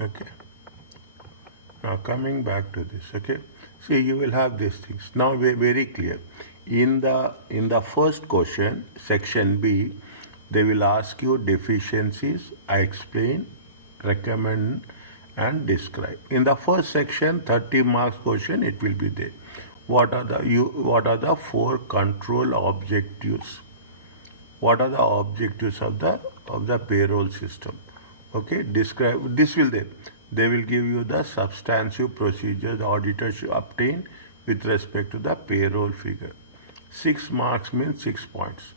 Okay. Now coming back to this, okay. See, you will have these things. Now very clear. In the first question, section B, they will ask you deficiencies. I explain, recommend, and describe. In the first section, 30 marks question, it will be there. What are the four control objectives? What are the objectives of the payroll system? Okay, describe this will they will give you the substantive procedure the auditor should obtain with respect to the payroll figure. 6 marks means 6 points.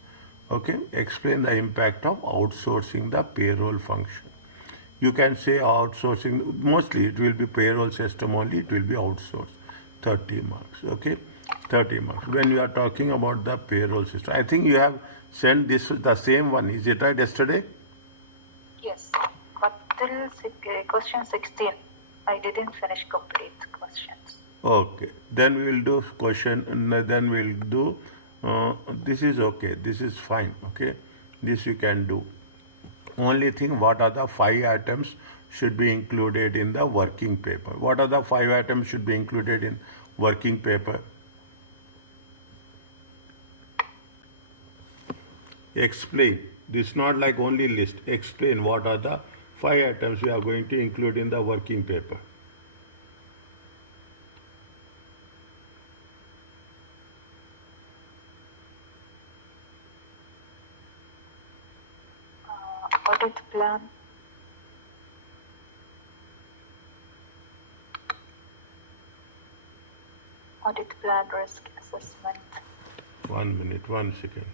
Okay, explain the impact of outsourcing the payroll function. You can say outsourcing, mostly it will be payroll system only, it will be outsourced. 30 marks, okay? 30 marks. When you are talking about the payroll system, I think you have sent this, the same one, is it right, yesterday? Yes, but till question 16, I didn't finish complete questions. Okay, then we will do then we will do, this is okay, this is fine, okay? This you can do. Only thing, what are the 5 items should be included in the working paper? What are the 5 items should be included in working paper? Explain. This is not like only list. Explain what are the 5 items we are going to include in the working paper. Audit plan, risk assessment. 1 minute, 1 second.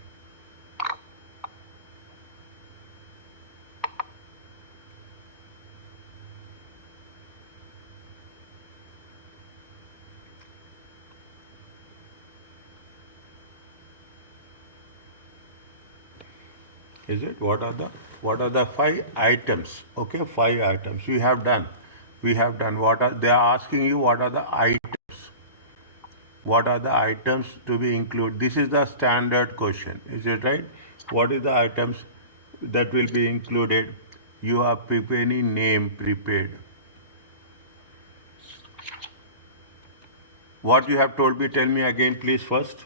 Is it? What are the 5 items? Okay, 5 items. We have done. They are asking you what are the items? What are the items to be included? This is the standard question. Is it right? What is the items that will be included? You are preparing name prepared. What you have told me, tell me again, please, first.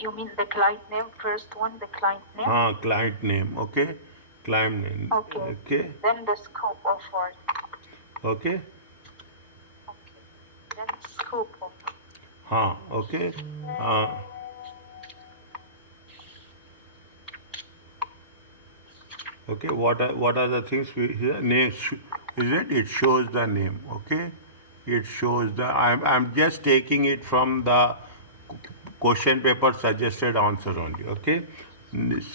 You mean the client name? First one, the client name? Client name, okay. Client name. Okay. Then the scope of work. Okay. Then scope of Okay. Okay, what are the things we here? Names, is it? It shows the name, okay? It shows the, I'm just taking it from the question paper suggested answer only, okay?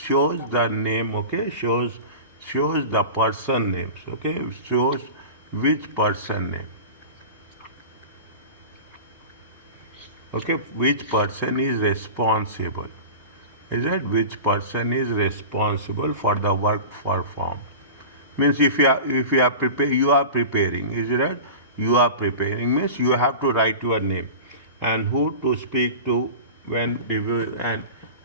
Shows the name, okay? Shows the person names, okay? Shows which person name. Okay, which person is responsible? Is it? Which person is responsible for the work performed? Means if you are preparing, is it right? You are preparing means you have to write your name and who to speak to when review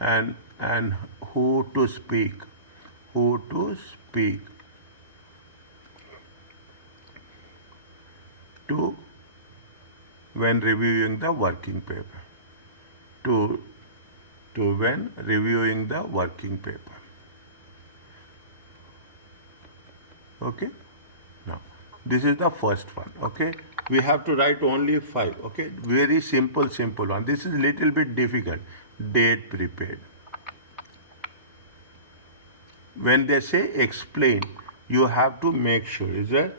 and who to speak to when reviewing the working paper. To when reviewing the working paper. Okay? Now, this is the first one. Okay? We have to write only 5. Okay? Very simple one. This is little bit difficult. Date prepared. When they say explain, you have to make sure, is that?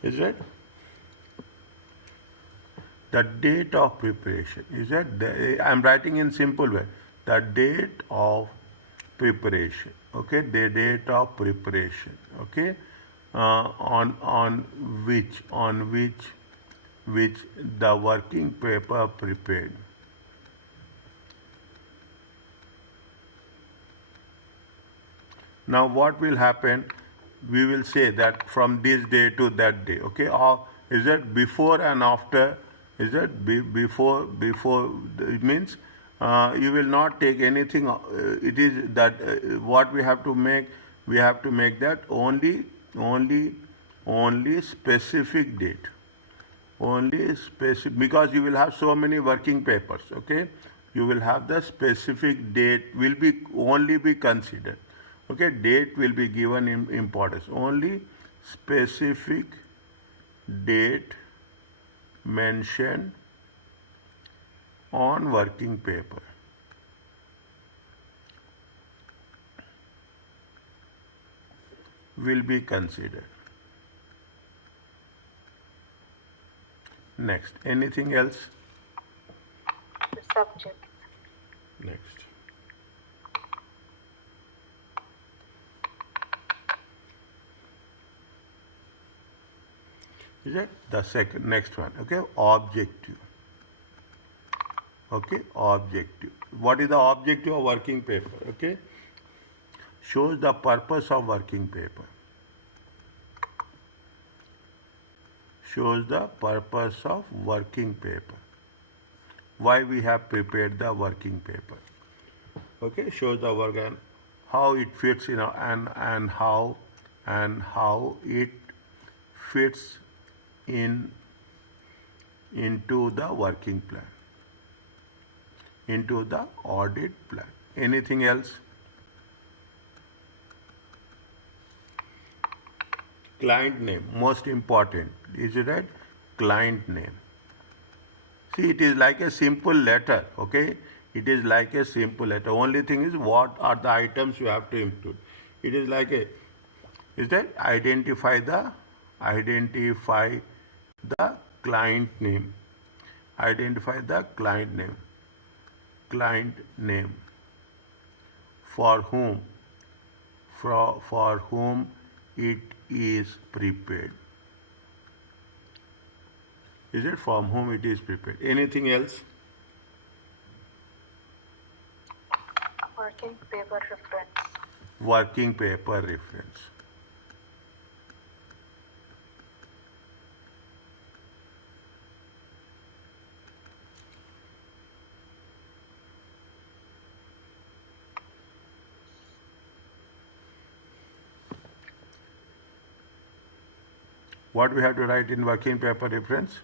Is it? The date of preparation. Is that? I'm writing in simple way. The date of preparation. Okay, the date of preparation. Okay, on which the working paper prepared. Now what will happen? We will say that from this day to that day, okay? Or is that before and after Is that before it means you will not take anything. It is that what we have to make. We have to make that only specific date. Only specific, because you will have so many working papers. Okay, you will have the specific date will be only be considered. Okay, date will be given in importance. Only specific date mentioned on working paper. Will be considered. Next, anything else? The subject. Next. Is it the second next one? Okay, objective. Okay, objective. What is the objective of working paper? Okay, shows the purpose of working paper. Shows the purpose of working paper. Why we have prepared the working paper. Okay, shows the work and how it fits, and how it fits into the working plan, into the audit plan. Anything else? Client name, most important. Is it right? Client name. See, it is like a simple letter, okay? It is like a simple letter. Only thing is, what are the items you have to include? It is like a, is that identify the client name. Identify the client name. Client name. For whom? For whom it is prepared. Is it from whom it is prepared? Anything else? Working paper reference. Working paper reference. What we have to write in working paper reference?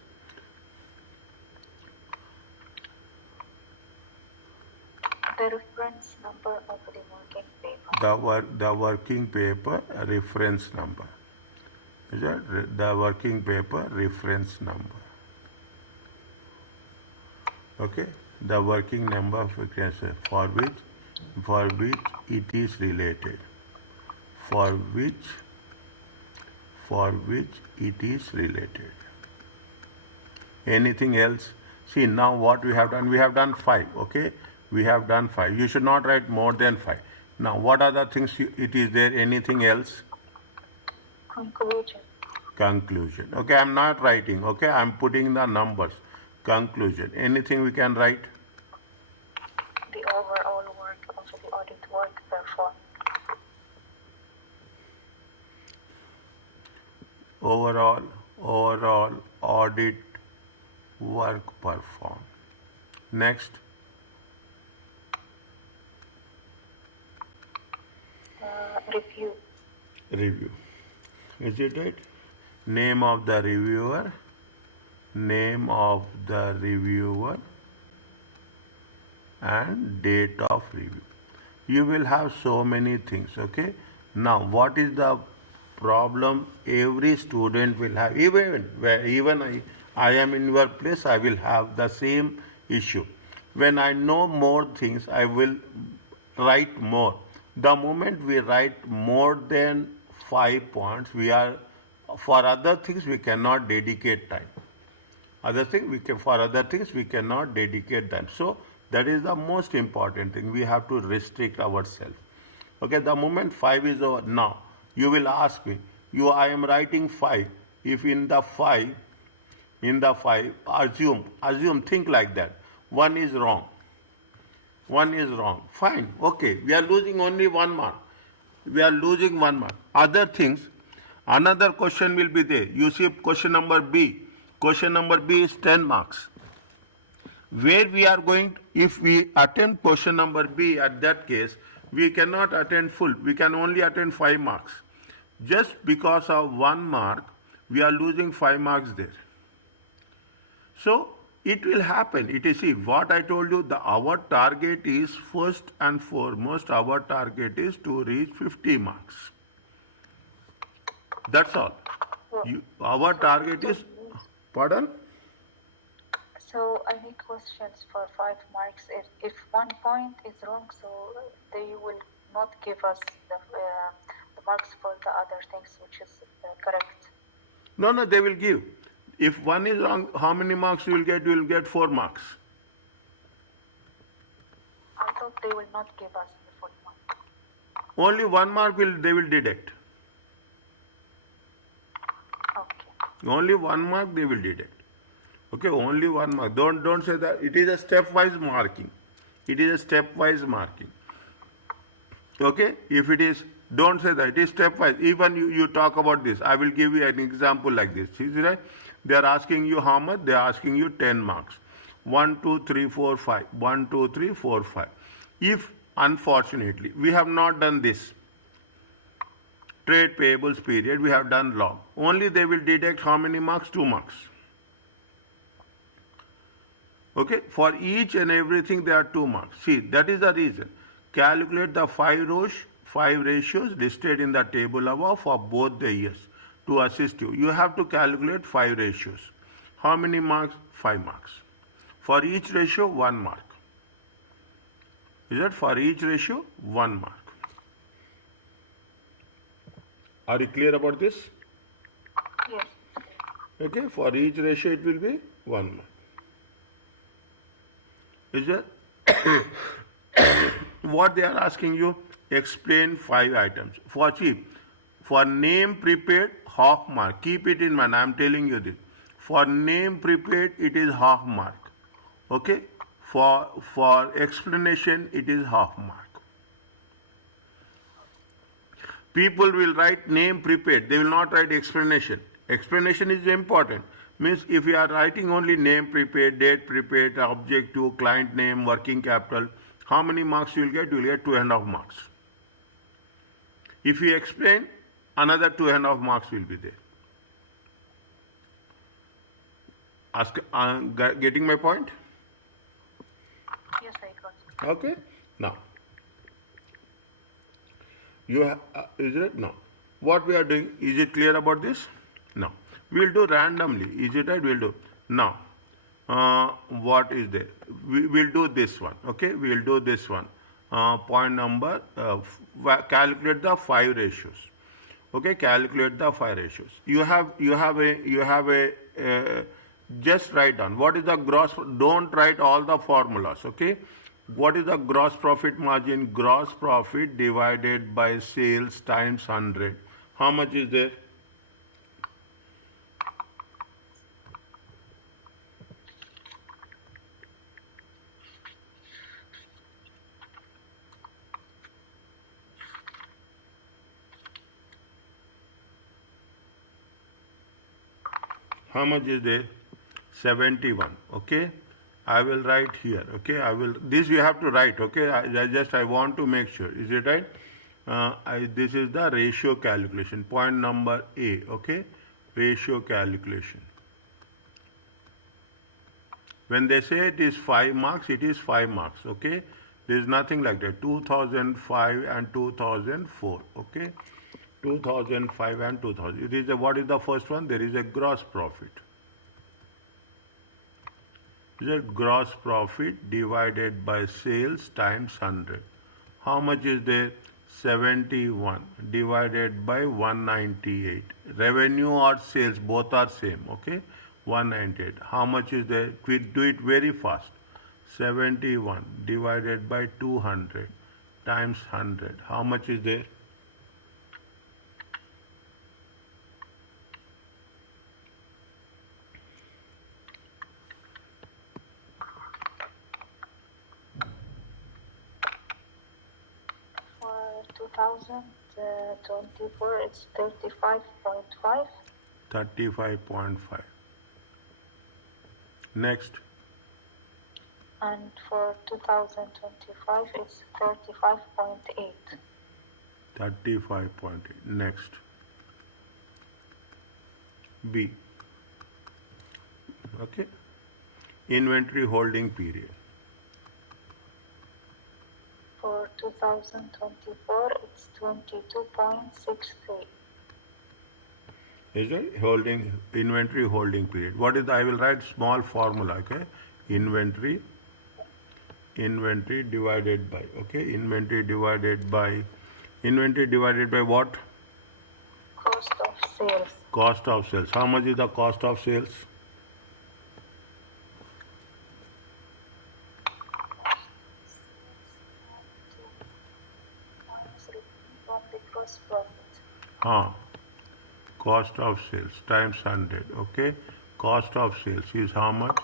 The reference number of the working paper. The working paper reference number. Is that the working paper reference number? Okay, the working number frequency for which it is related. For which it is related. Anything else? See, now what we have done? We have done 5. Okay, we have done 5. You should not write more than 5. Now, what are the things it is there? Anything else? Conclusion. Conclusion. Okay, I'm not writing. Okay, I'm putting the numbers. Conclusion. Anything we can write? The overall work of the audit work performed. Overall audit work performed. Next. Review. Review. Is it right? Name of the reviewer. Name of the reviewer and date of review. You will have so many things. Okay. Now, what is the problem every student will have? Even I am in your place, I will have the same issue. When I know more things, I will write more. The moment we write more than 5 points, for other things we cannot dedicate time. For other things we cannot dedicate time. So that is the most important thing. We have to restrict ourselves. Okay, the moment 5 is over, now you will ask me, I am writing 5. If in the 5, assume, think like that. 1 is wrong. Fine, okay, we are losing only 1 mark. Other things, another question will be there. You see question number B. Question number B is 10 marks. Where we are going, if we attend question number B, at that case, we cannot attend full. We can only attend 5 marks. Just because of 1 mark, we are losing 5 marks there. So it will happen. It is, see, what I told you, our target is first and foremost, our target is to reach 50 marks. That's all. Our target is, pardon? So I need questions for 5 marks. If 1 point is wrong, so they will not give us the marks for the other things, which is correct. No, they will give. If 1 is wrong, how many marks you will get? You will get 4 marks. I thought they will not give us the full mark. Only 1 mark they will deduct. Okay. Only 1 mark they will deduct. Okay, only 1 mark. Don't say that. It is a stepwise marking. It is a stepwise marking. Okay, if it is, don't say that. It is stepwise. Even you talk about this. I will give you an example like this. See, right? They are asking you how much? They are asking you 10 marks. 1, 2, 3, 4, 5. 1, 2, 3, 4, 5. If, unfortunately, we have not done this, trade payables period, we have done log. Only they will deduct how many marks? 2 marks. Okay, for each and everything there are 2 marks. See, that is the reason. Calculate the 5 ratios listed in the table above for both the years to assist you. You have to calculate 5 ratios. How many marks? 5 marks. For each ratio, 1 mark. Is that for each ratio? 1 mark. Are you clear about this? Yes. Okay, for each ratio it will be 1 mark. Is that what they are asking you? Explain 5 items. For cheap, for name prepared, half mark. Keep it in mind. I am telling you this. For name prepared, it is half mark. Okay. For explanation, it is half mark. People will write name prepared. They will not write explanation. Explanation is important. Means if you are writing only name prepared, date prepared, object to, client name, working capital, how many marks you will get? You will get 2.5 marks. If you explain, another 2.5 marks will be there. Getting my point? Yes, I got it. Okay. Now, is it? No. What we are doing, is it clear about this? No. We will do randomly. Is it right? We will do. Now, what is there? We will do this one. Okay, we will do this one. Point number, calculate the 5 ratios. Okay, calculate the 5 ratios. You have a just write down what is the gross. Don't write all the formulas. Okay, what is the gross profit margin? Gross profit divided by sales times 100. How much is there? How much is there? 71. Okay, I will write here. Okay, this you have to write. Okay, I want to make sure. Is it right? This is the ratio calculation. Point number A. Okay, ratio calculation. When they say it is 5 marks, it is 5 marks. Okay, there is nothing like that. 2005 and 2004. Okay. 2005 and 2000. It is what is the first one? There is a gross profit. It is a gross profit divided by sales times 100. How much is there? 71 divided by 198. Revenue or sales, both are same. Okay, 198. How much is there? We do it very fast. 71 divided by 200 times 100. How much is there? 2024, it's 35.5. 35.5. Next. And for 2025, it's 35.8. 35.8. Next. B. Okay. Inventory holding period. For 2024, it's 22.63. Is it holding inventory holding period? What is I will write small formula, okay? Inventory divided by, okay? Inventory divided by what? Cost of sales. Cost of sales. How much is the cost of sales? From the gross profit. Cost of sales times 100, okay? Cost of sales is how much?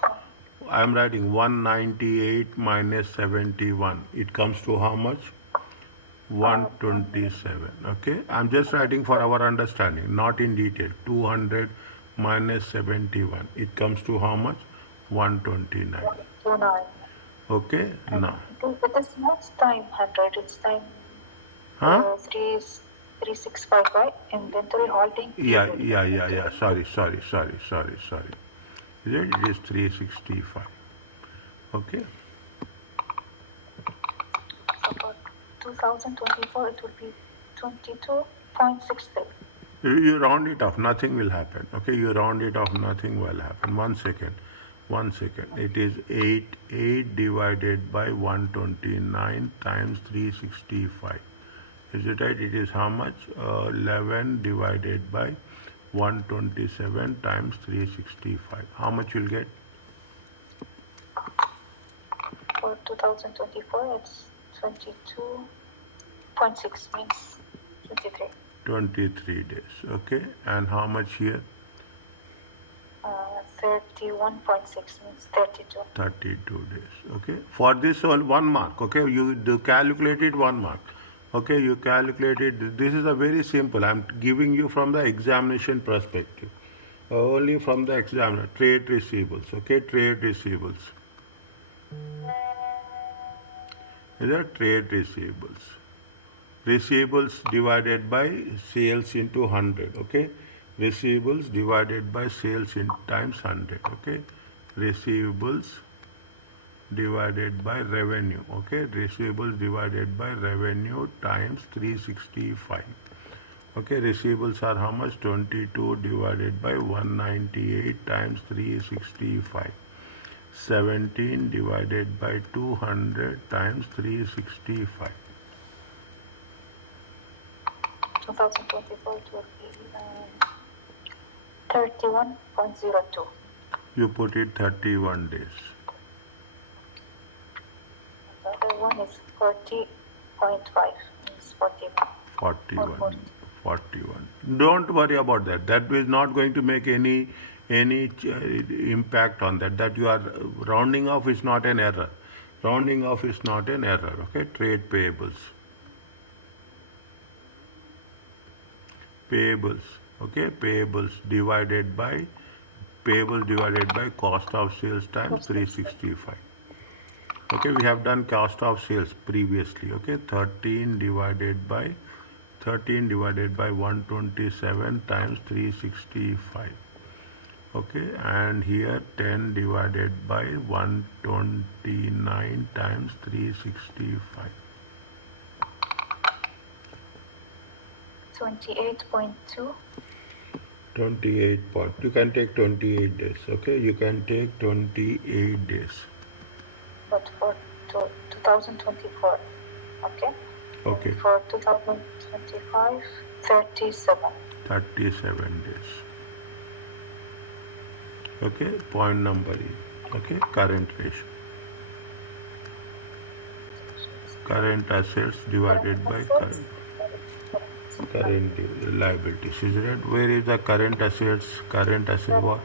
I am writing 198 minus 71. It comes to how much? 127, okay? I'm just writing for our understanding, not in detail. 200 minus 71. It comes to how much? 129. 129. Okay, now. It is not time 100, it's time 365, right? Inventory holding. Yeah. Sorry. It is 365. Okay. So for 2024, it will be 22.63. You round it off, nothing will happen. Okay, you round it off, nothing will happen. 1 second. It is 8 divided by 129 times 365. Is it right? It is how much? 11 divided by 127 times 365. How much you'll get? For 2024, it's 22.6, means 23. 23 days. Okay, and how much here? 31.6 means 32. 32 days. Okay, for this one mark. Okay, you calculated 1 mark. Okay, you calculated. This is a very simple. I'm giving you from the examination perspective. Only from the examiner. Trade receivables. Okay, trade receivables. These are trade receivables. Receivables divided by sales into 100. Okay, receivables divided by sales in times 100. Okay, receivables divided by revenue. Okay, receivables divided by revenue times 365. Okay, receivables are how much? 22 divided by 198 times 365. 17 divided by 200 times 365. 2024, it will be 31.02. You put it 31 days. The other one is 40.5, means 41. 41. Don't worry about that. That is not going to make any impact on that. That you are rounding off is not an error. Rounding off is not an error. Okay, trade payables. Okay, payables divided by cost of sales times 365. Okay, we have done cost of sales previously. Okay, 13 divided by 127 times 365. Okay, and here 10 divided by 129 times 365. 28.2. 28 point. You can take 28 days. Okay, you can take 28 days. But for 2024, okay? Okay. For 2025, 37. 37 days. Okay, point number E. Okay, current ratio. Current assets divided by current liabilities. Is it right? Where is the current assets? Current asset what?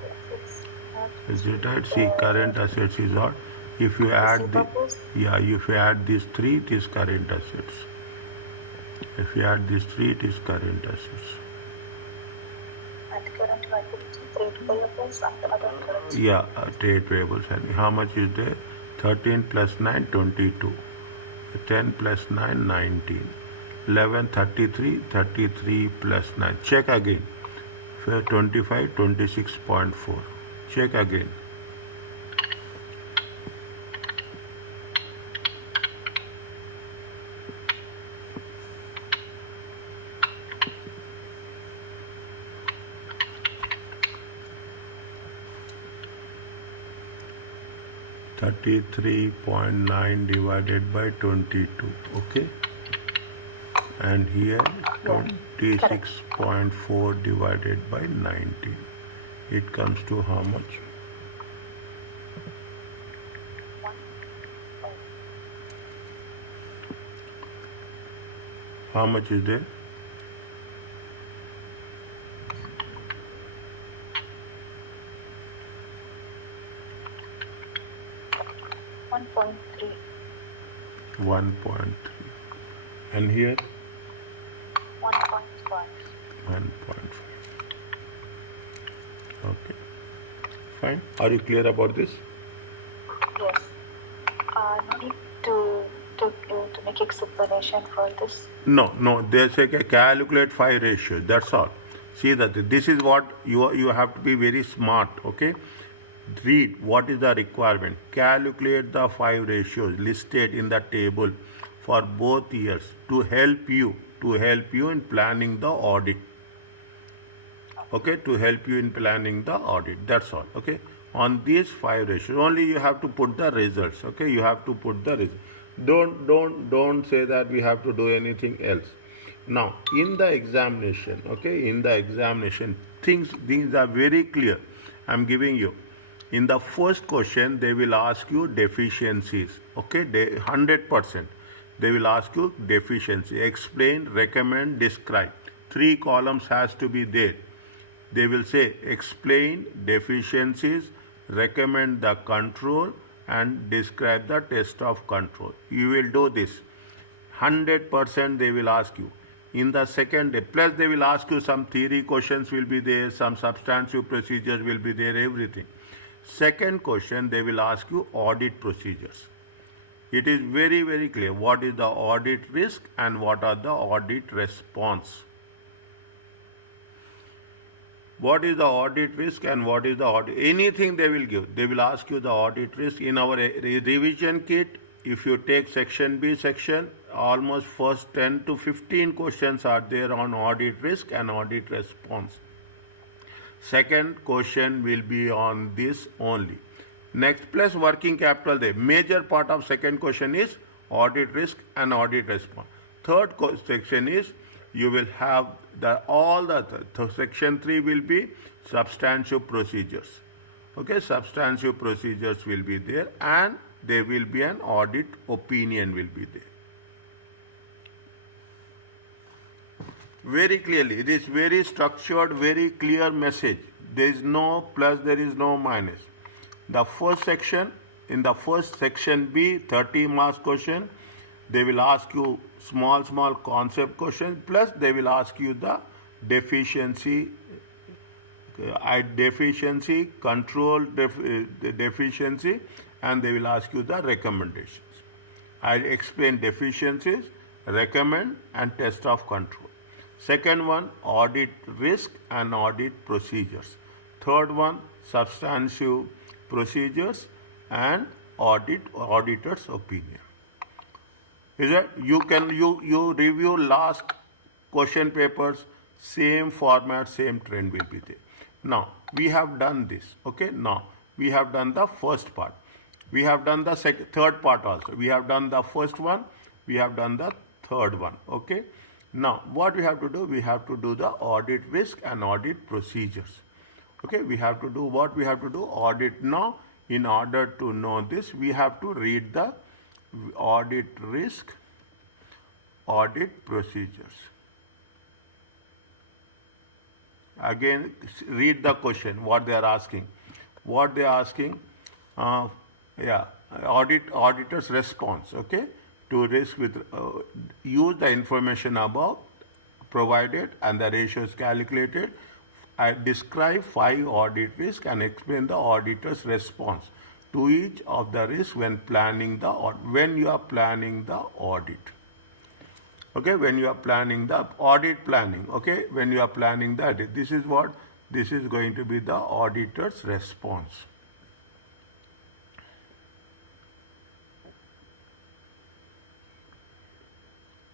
Is it right? See, current assets is what? If you add if you add these three, it is current assets. If you add these three, it is current assets. And current liabilities. trade payables and other currency. Yeah, trade payables. And how much is there? 13 plus 9, 22. 10 plus 9, 19. 11, 33, 33 plus 9. Check again. 25, 26.4. Check again. $33.9 divided by 22. Okay. And here 26.4 divided by 19. It comes to how much? How much is there? 1.3. 1.3. And here? 1.5. 1.5. Okay. Fine. Are you clear about this? Yes. No need to make explanation for this. No. They say calculate 5 ratios. That's all. See that this is what you have to be very smart. Okay. Read what is the requirement. Calculate the 5 ratios listed in the table for both years to help you in planning the audit. Okay, to help you in planning the audit. That's all. Okay. On these 5 ratios, only you have to put the results. Okay, you have to put the results. Don't say that we have to do anything else. Now, in the examination, okay, in the examination, things are very clear. I'm giving you. In the first question, they will ask you deficiencies. Okay, 100%. They will ask you deficiency. Explain, recommend, describe. 3 columns has to be there. They will say explain deficiencies, recommend the control, and describe the test of control. You will do this. 100% they will ask you. In the second day, plus they will ask you some theory questions will be there, some substantive procedures will be there, everything. Second question, they will ask you audit procedures. It is very, very clear what is the audit risk and what are the audit response. What is the audit risk and what is the audit? Anything they will give. They will ask you the audit risk. In our revision kit, if you take section B section, almost first 10 to 15 questions are there on audit risk and audit response. Second question will be on this only. Next, plus working capital, the major part of second question is audit risk and audit response. Third section is you will have section 3 will be substantive procedures. Okay, substantive procedures will be there and there will be an audit opinion will be there. Very clearly, it is very structured, very clear message. There is no plus, there is no minus. The first section, in the first section B, 30 marks question, they will ask you small concept questions, plus they will ask you the deficiency, control deficiency, and they will ask you the recommendations. I explain deficiencies, recommend, and test of control. Second one, audit risk and audit procedures. Third one, substantive procedures and auditor's opinion. Is that you review last question papers, same format, same trend will be there. Now we have done this. Okay, now we have done the first part. We have done the third part also. We have done the first one. We have done the third one. Okay. Now what we have to do? We have to do the audit risk and audit procedures. Okay. We have to do what we have to do? Audit. Now in order to know this, we have to read the audit risk, audit procedures. Again, read the question, what they are asking. What they are asking, auditor's response, okay, to risk with, use the information above provided and the ratios calculated I describe 5 audit risks and explain the auditor's response to each of the risks when planning the when you are planning the audit. Okay, when you are planning the audit planning, okay, when you are planning the audit, this is what, this is going to be the auditor's response.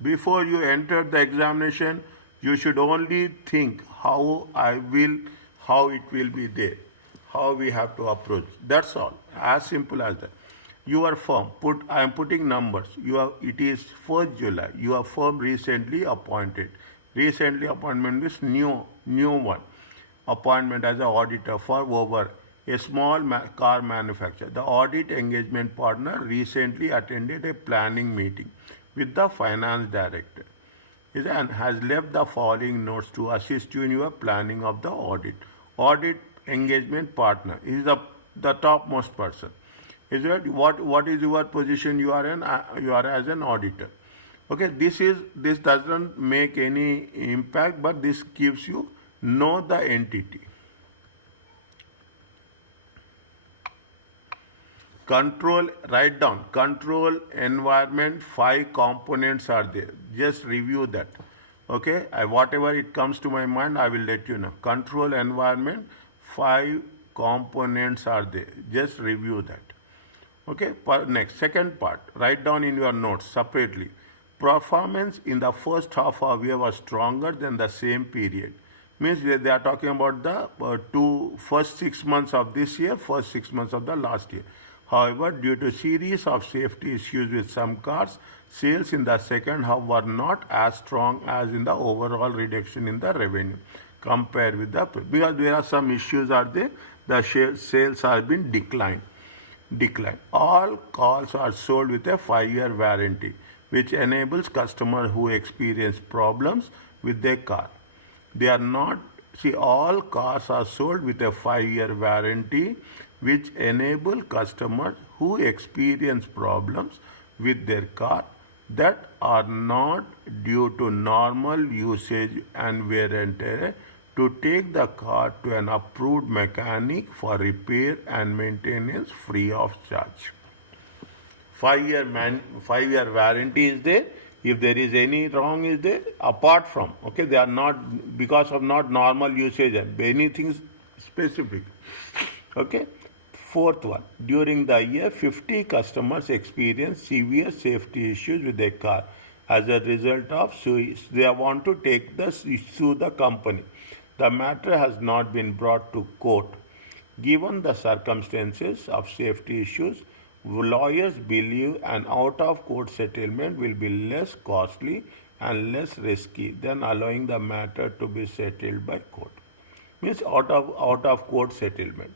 Before you enter the examination, you should only think how it will be there, how we have to approach. That's all. As simple as that. Your firm, I am putting numbers. It is 1st July. Your firm recently appointed. Recently appointment is new one. Appointment as an auditor for over a small car manufacturer. The audit engagement partner recently attended a planning meeting with the finance director and has left the following notes to assist you in your planning of the audit. Audit engagement partner is the topmost person. Is it what is your position? You are as an auditor. Okay, this doesn't make any impact, but this gives you know the entity. Control, write down, control environment, 5 components are there. Just review that. Okay, whatever it comes to my mind, I will let you know. Control environment, 5 components are there. Just review that. Okay, next, second part, write down in your notes separately. Performance in the first half of the year was stronger than the same period. Means they are talking about the first 6 months of this year, first 6 months of the last year. However, due to series of safety issues with some cars, sales in the second half were not as strong as in the overall reduction in the revenue compared with because there are some issues are there, the sales have been declined. All cars are sold with a 5-year warranty, which enables customers who experience problems with their car. They are not, all cars are sold with a 5-year warranty, which enable customers who experience problems with their car that are not due to normal usage and wear and tear to take the car to an approved mechanic for repair and maintenance free of charge. 5-year warranty is there. If there is any wrong is there, apart from, okay, they are not because of not normal usage, anything specific. Okay. Fourth one, during the year, 50 customers experienced severe safety issues with their car. As a result of, they want to sue the company. The matter has not been brought to court. Given the circumstances of safety issues, lawyers believe an out-of-court settlement will be less costly and less risky than allowing the matter to be settled by court. Means out-of-court settlement.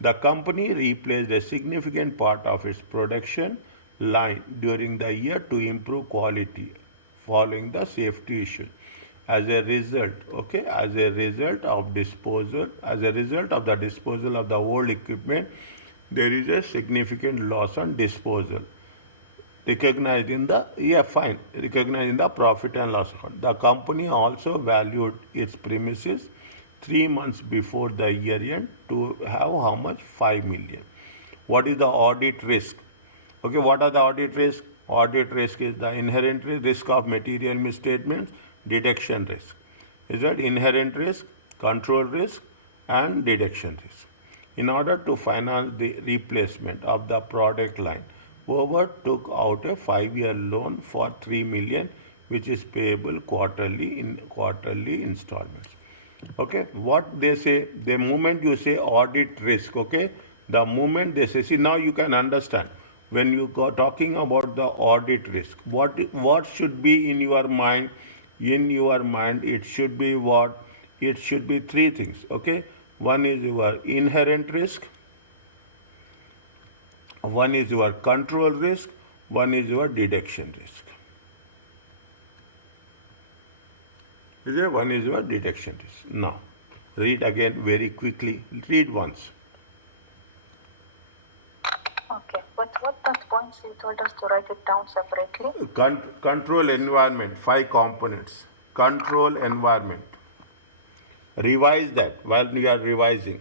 The company replaced a significant part of its production line during the year to improve quality following the safety issue. As a result of the disposal of the old equipment, there is a significant loss on disposal. Recognized in the profit and loss account. The company also valued its premises 3 months before the year end to have how much? 5 million. What is the audit risk? Okay, what are the audit risks? Audit risk is the inherent risk of material misstatements, detection risk. Is that inherent risk, control risk, and detection risk? In order to finance the replacement of the product line, Hoover took out a 5-year loan for 3 million, which is payable quarterly installments. Okay, what they say, the moment you say audit risk, okay, the moment they say, now you can understand when you go talking about the audit risk, what should be in your mind? In your mind, it should be what? It should be 3 things, okay? One is your inherent risk, one is your control risk, one is your detection risk. One is your detection risk. Now, read again very quickly. Read once. Okay, but what that points you told us to write it down separately? Control environment, 5 components. Control environment. Revise that while you are revising.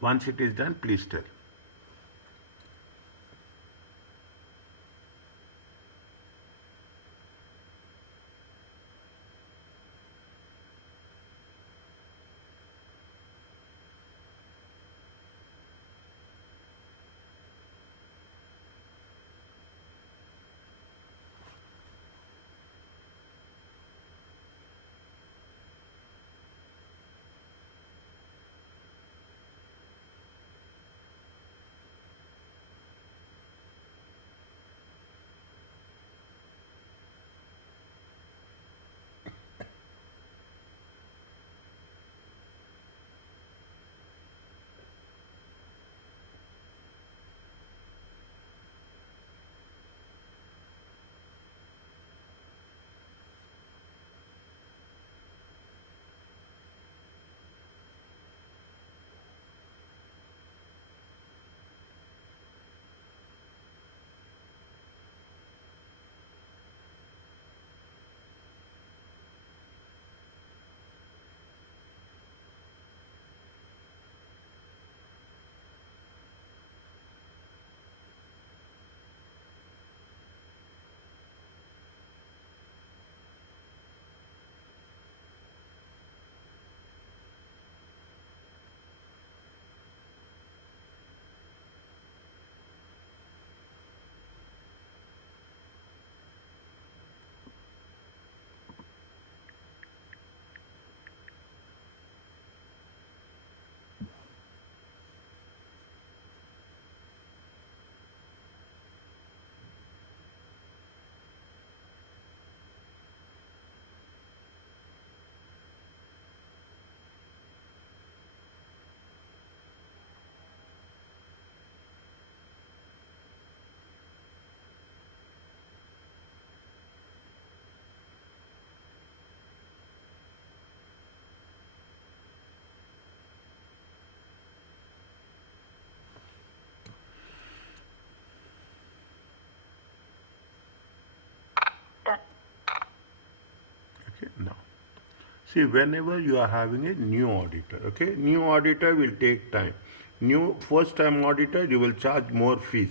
Once it is done, please tell. Done. Okay, now. See, whenever you are having a new auditor, okay, new auditor will take time. New first time auditor, you will charge more fees.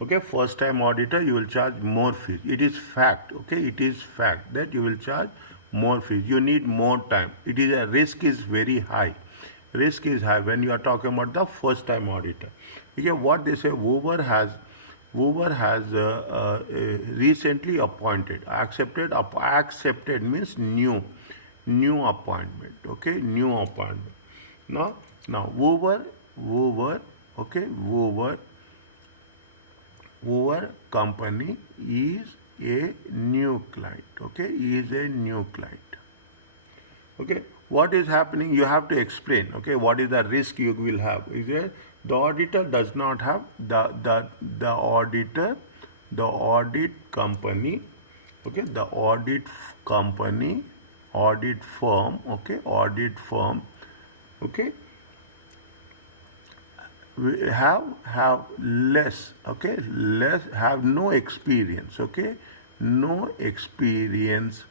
Okay, first time auditor, you will charge more fees. It is fact, okay, it is fact that you will charge more fees. You need more time. It is a risk is very high. Risk is high when you are talking about the first time auditor. Okay, what they say, Hoover has recently appointed, accepted means new appointment. Okay, new appointment. Now, Hoover, okay, Hoover company is a new client. Okay, is a new client. Okay, what is happening? You have to explain. Okay, what is the risk you will have? Is it the auditor does not have the auditor, the audit company, okay, the company, audit firm, okay, audit firm, okay, we have less, okay, less, have no experience, okay, no experience,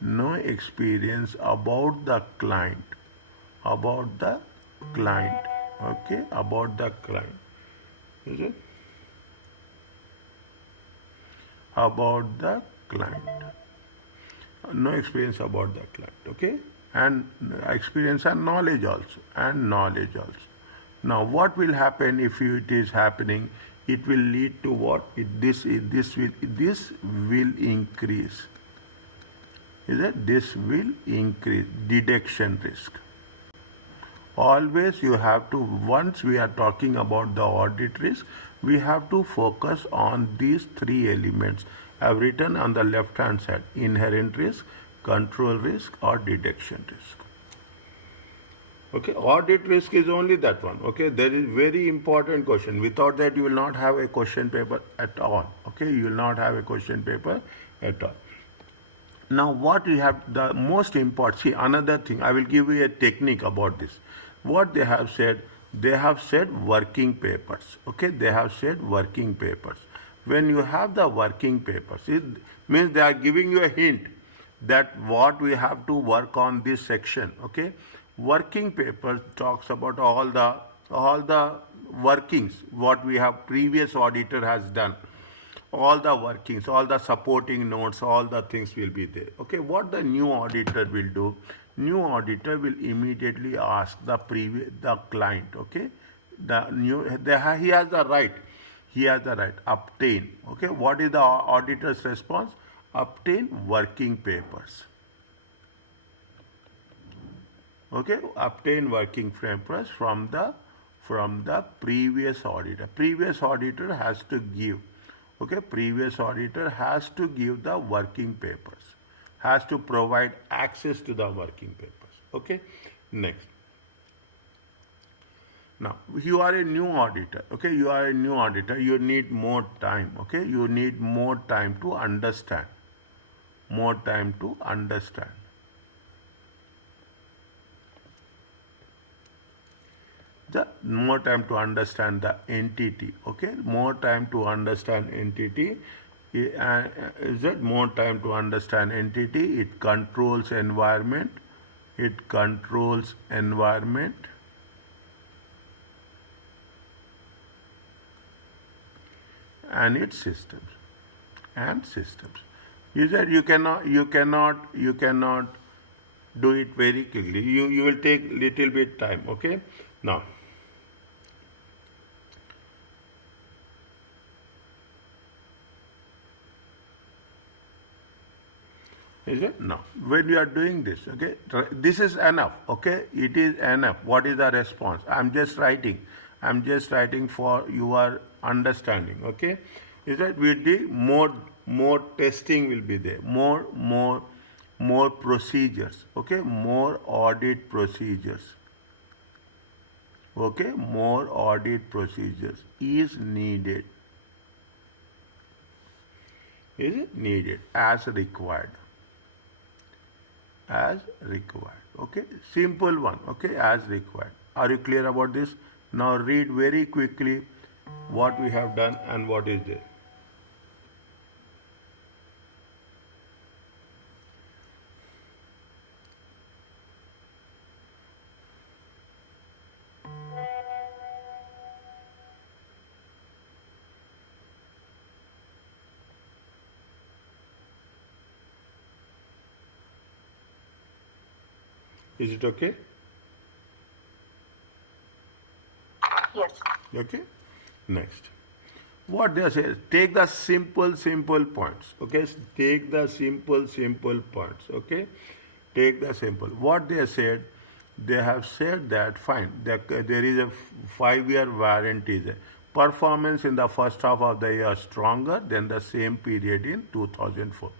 no experience about the client, about the client, okay, about the client, is it? About the client, no experience about the client, okay, and experience and knowledge also, and knowledge also. Now what will happen if it is happening? It will lead to what? This will increase, is it? This will increase deduction risk. Always you have to, once we are talking about the audit risk, we have to focus on these three elements. I've written on the left hand side: inherent risk, control risk, or deduction risk. Okay, audit risk is only that one. Okay, there is very important question. Without that, you will not have a question paper at all. Okay, you will not have a question paper at all. Now, what we have, the most important, see, another thing, I will give you a technique about this. What they have said working papers. Okay, they have said working papers. When you have the working papers, it means they are giving you a hint that what we have to work on this section. Okay, working papers talks about all the workings what we have previous auditor has done, all the workings, all the supporting notes, all the things will be there. Okay, what the new auditor will do? New auditor will immediately ask the client. Okay, he has the right. He has the right. Obtain. Okay, what is the auditor's response? Obtain working papers. Okay, obtain working papers from the previous auditor. Previous auditor has to give. Okay, previous auditor has to give the working papers, has to provide access to the working papers. Okay, next. Now, you are a new auditor. Okay, you are a new auditor. You need more time. Okay, you need more time to understand. More time to understand. More time to understand the entity. Okay, more time to understand entity. Is it more time to understand entity? It controls environment. It controls environment. And its systems. And systems. You said you cannot do it very quickly. You will take little bit time. Okay. Now, is it? No. When you are doing this, okay, this is enough. Okay, it is enough. What is the response? I'm just writing for your understanding. Okay, is that with the more testing will be there, more procedures. Okay, more audit procedures. Okay, more audit procedures is needed. Is it needed as required? As required. Okay, simple one. Okay, as required. Are you clear about this? Now read very quickly what we have done and what is there. Is it okay? Yes. Okay. Next. What they say, take the simple points. Okay. Take the simple points. Okay. Take the simple. What they said, they have said that fine, there is a 5-year warranty there. Performance in the first half of the year stronger than the same period in 2004.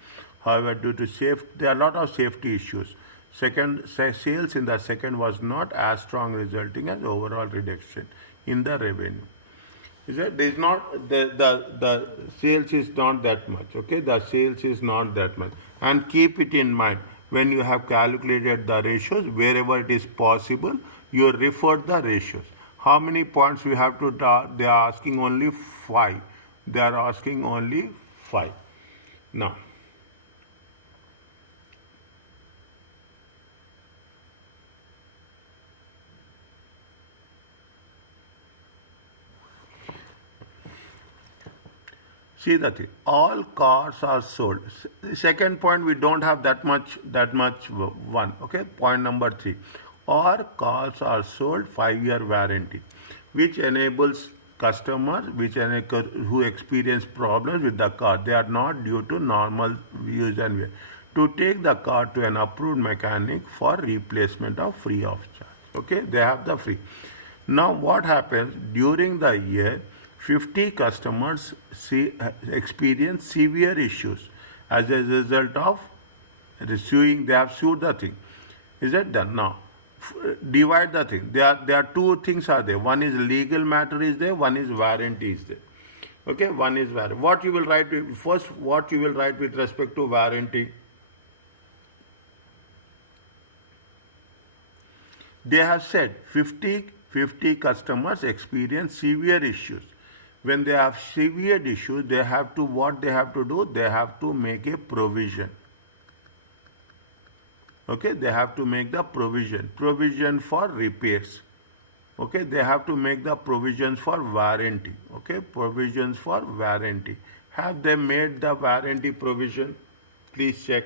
However, due to safety, there are a lot of safety issues. Second, sales in the second was not as strong, resulting as overall reduction in the revenue. Is that there is not the sales is not that much. Okay, the sales is not that much, and keep it in mind when you have calculated the ratios. Wherever it is possible, you refer the ratios. How many points we have to draw? They are asking only 5. They are asking only 5. Now, see the thing. All cars are sold. Second point, we don't have that much one. Okay. Point number 3. All cars are sold 5-year warranty, which enables customers who experience problems with the car. They are not due to normal use and wear, to take the car to an approved mechanic for replacement of free of charge. Okay. They have the free. Now, what happens during the year? 50 customers experience severe issues as a result of suing. They have sued the thing. Is that done? Now, divide the thing. There are two things are there. One is legal matter is there. One is warranty is there. Okay, one is warranty. What you will write first? What you will write with respect to warranty? They have said 50 customers experience severe issues. When they have severe issues, they have to, what they have to do? They have to make a provision. Okay, they have to make the provision for repairs. Okay, they have to make the provisions for warranty. Okay, provisions for warranty. Have they made the warranty provision? Please check.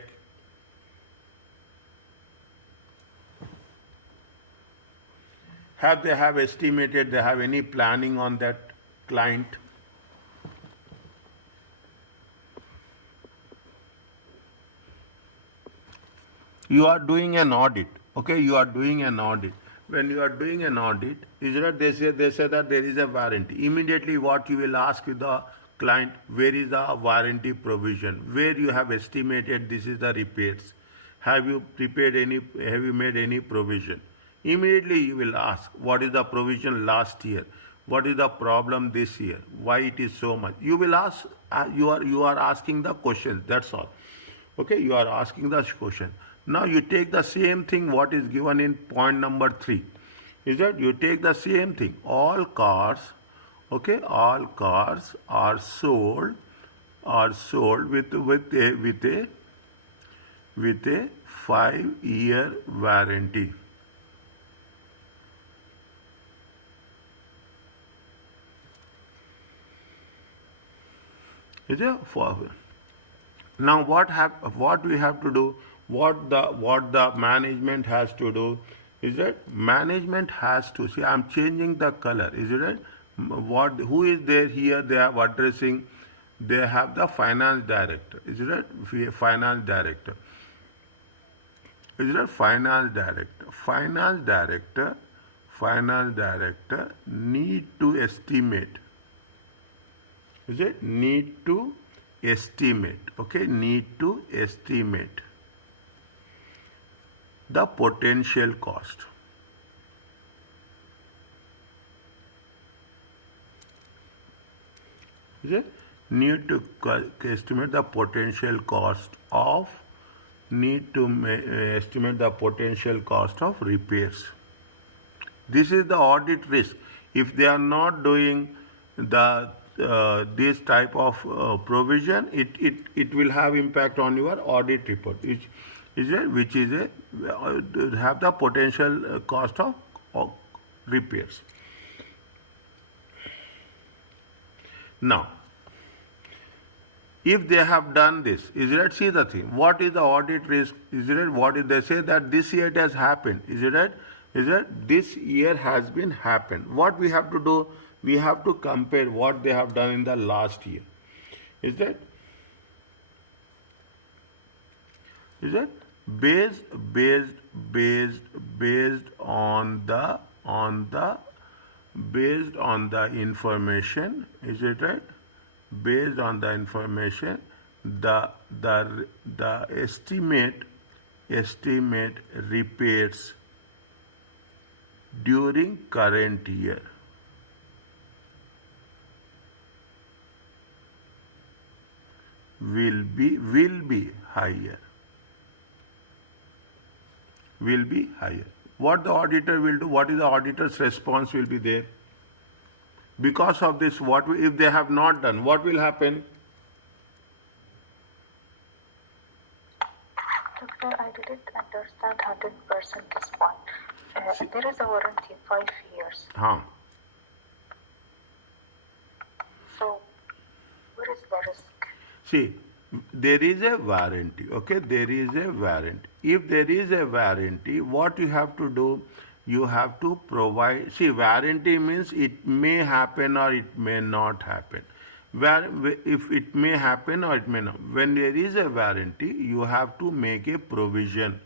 Have they have estimated, they have any planning on that client? You are doing an audit. Okay, you are doing an audit. When you are doing an audit, is that they say that there is a warranty. Immediately what you will ask with the client, where is the warranty provision? Where you have estimated this is the repairs. Have you made any provision? Immediately you will ask, what is the provision last year? What is the problem this year? Why it is so much? You will ask, you are asking the questions, that's all. Okay, you are asking the question. Now you take the same thing what is given in point number 3. Is that you take the same thing. All cars, okay, all cars are sold with a 5-year warranty. Is it for? Now what we have to do? What the management has to do is that management has to see. I'm changing the color. Is it right? Who is there here? They are addressing. They have the finance director. Is it right? Finance director. Is it right? Finance director. Finance director need to estimate. Is it? Need to estimate. Okay, need to estimate the potential cost. Is it? Need to estimate the potential cost of, estimate the potential cost of repairs. This is the audit risk. If they are not doing the this type of provision, it will have impact on your audit report, which is have the potential cost of repairs. Now, if they have done this, is it right? See the thing. What is the audit risk? Is it right? What is they say that this year it has happened? Is it right? Is it this year has been happened? What we have to do? We have to compare what they have done in the last year. Is that? Is that based on the information? Is it right? Based on the information, the estimate repairs during current year will be higher. Will be higher. What the auditor will do, what is the auditor's response will be there? Because of this, if they have not done, what will happen? Doctor, I didn't understand 100% this point. There is a warranty 5 years. Huh. So, where is the risk? See, there is a warranty, okay? There is a warranty. If there is a warranty, what you have to do? You have to provide, see, warranty means it may happen or it may not happen. If it may happen or it may not. When there is a warranty, you have to make a provision.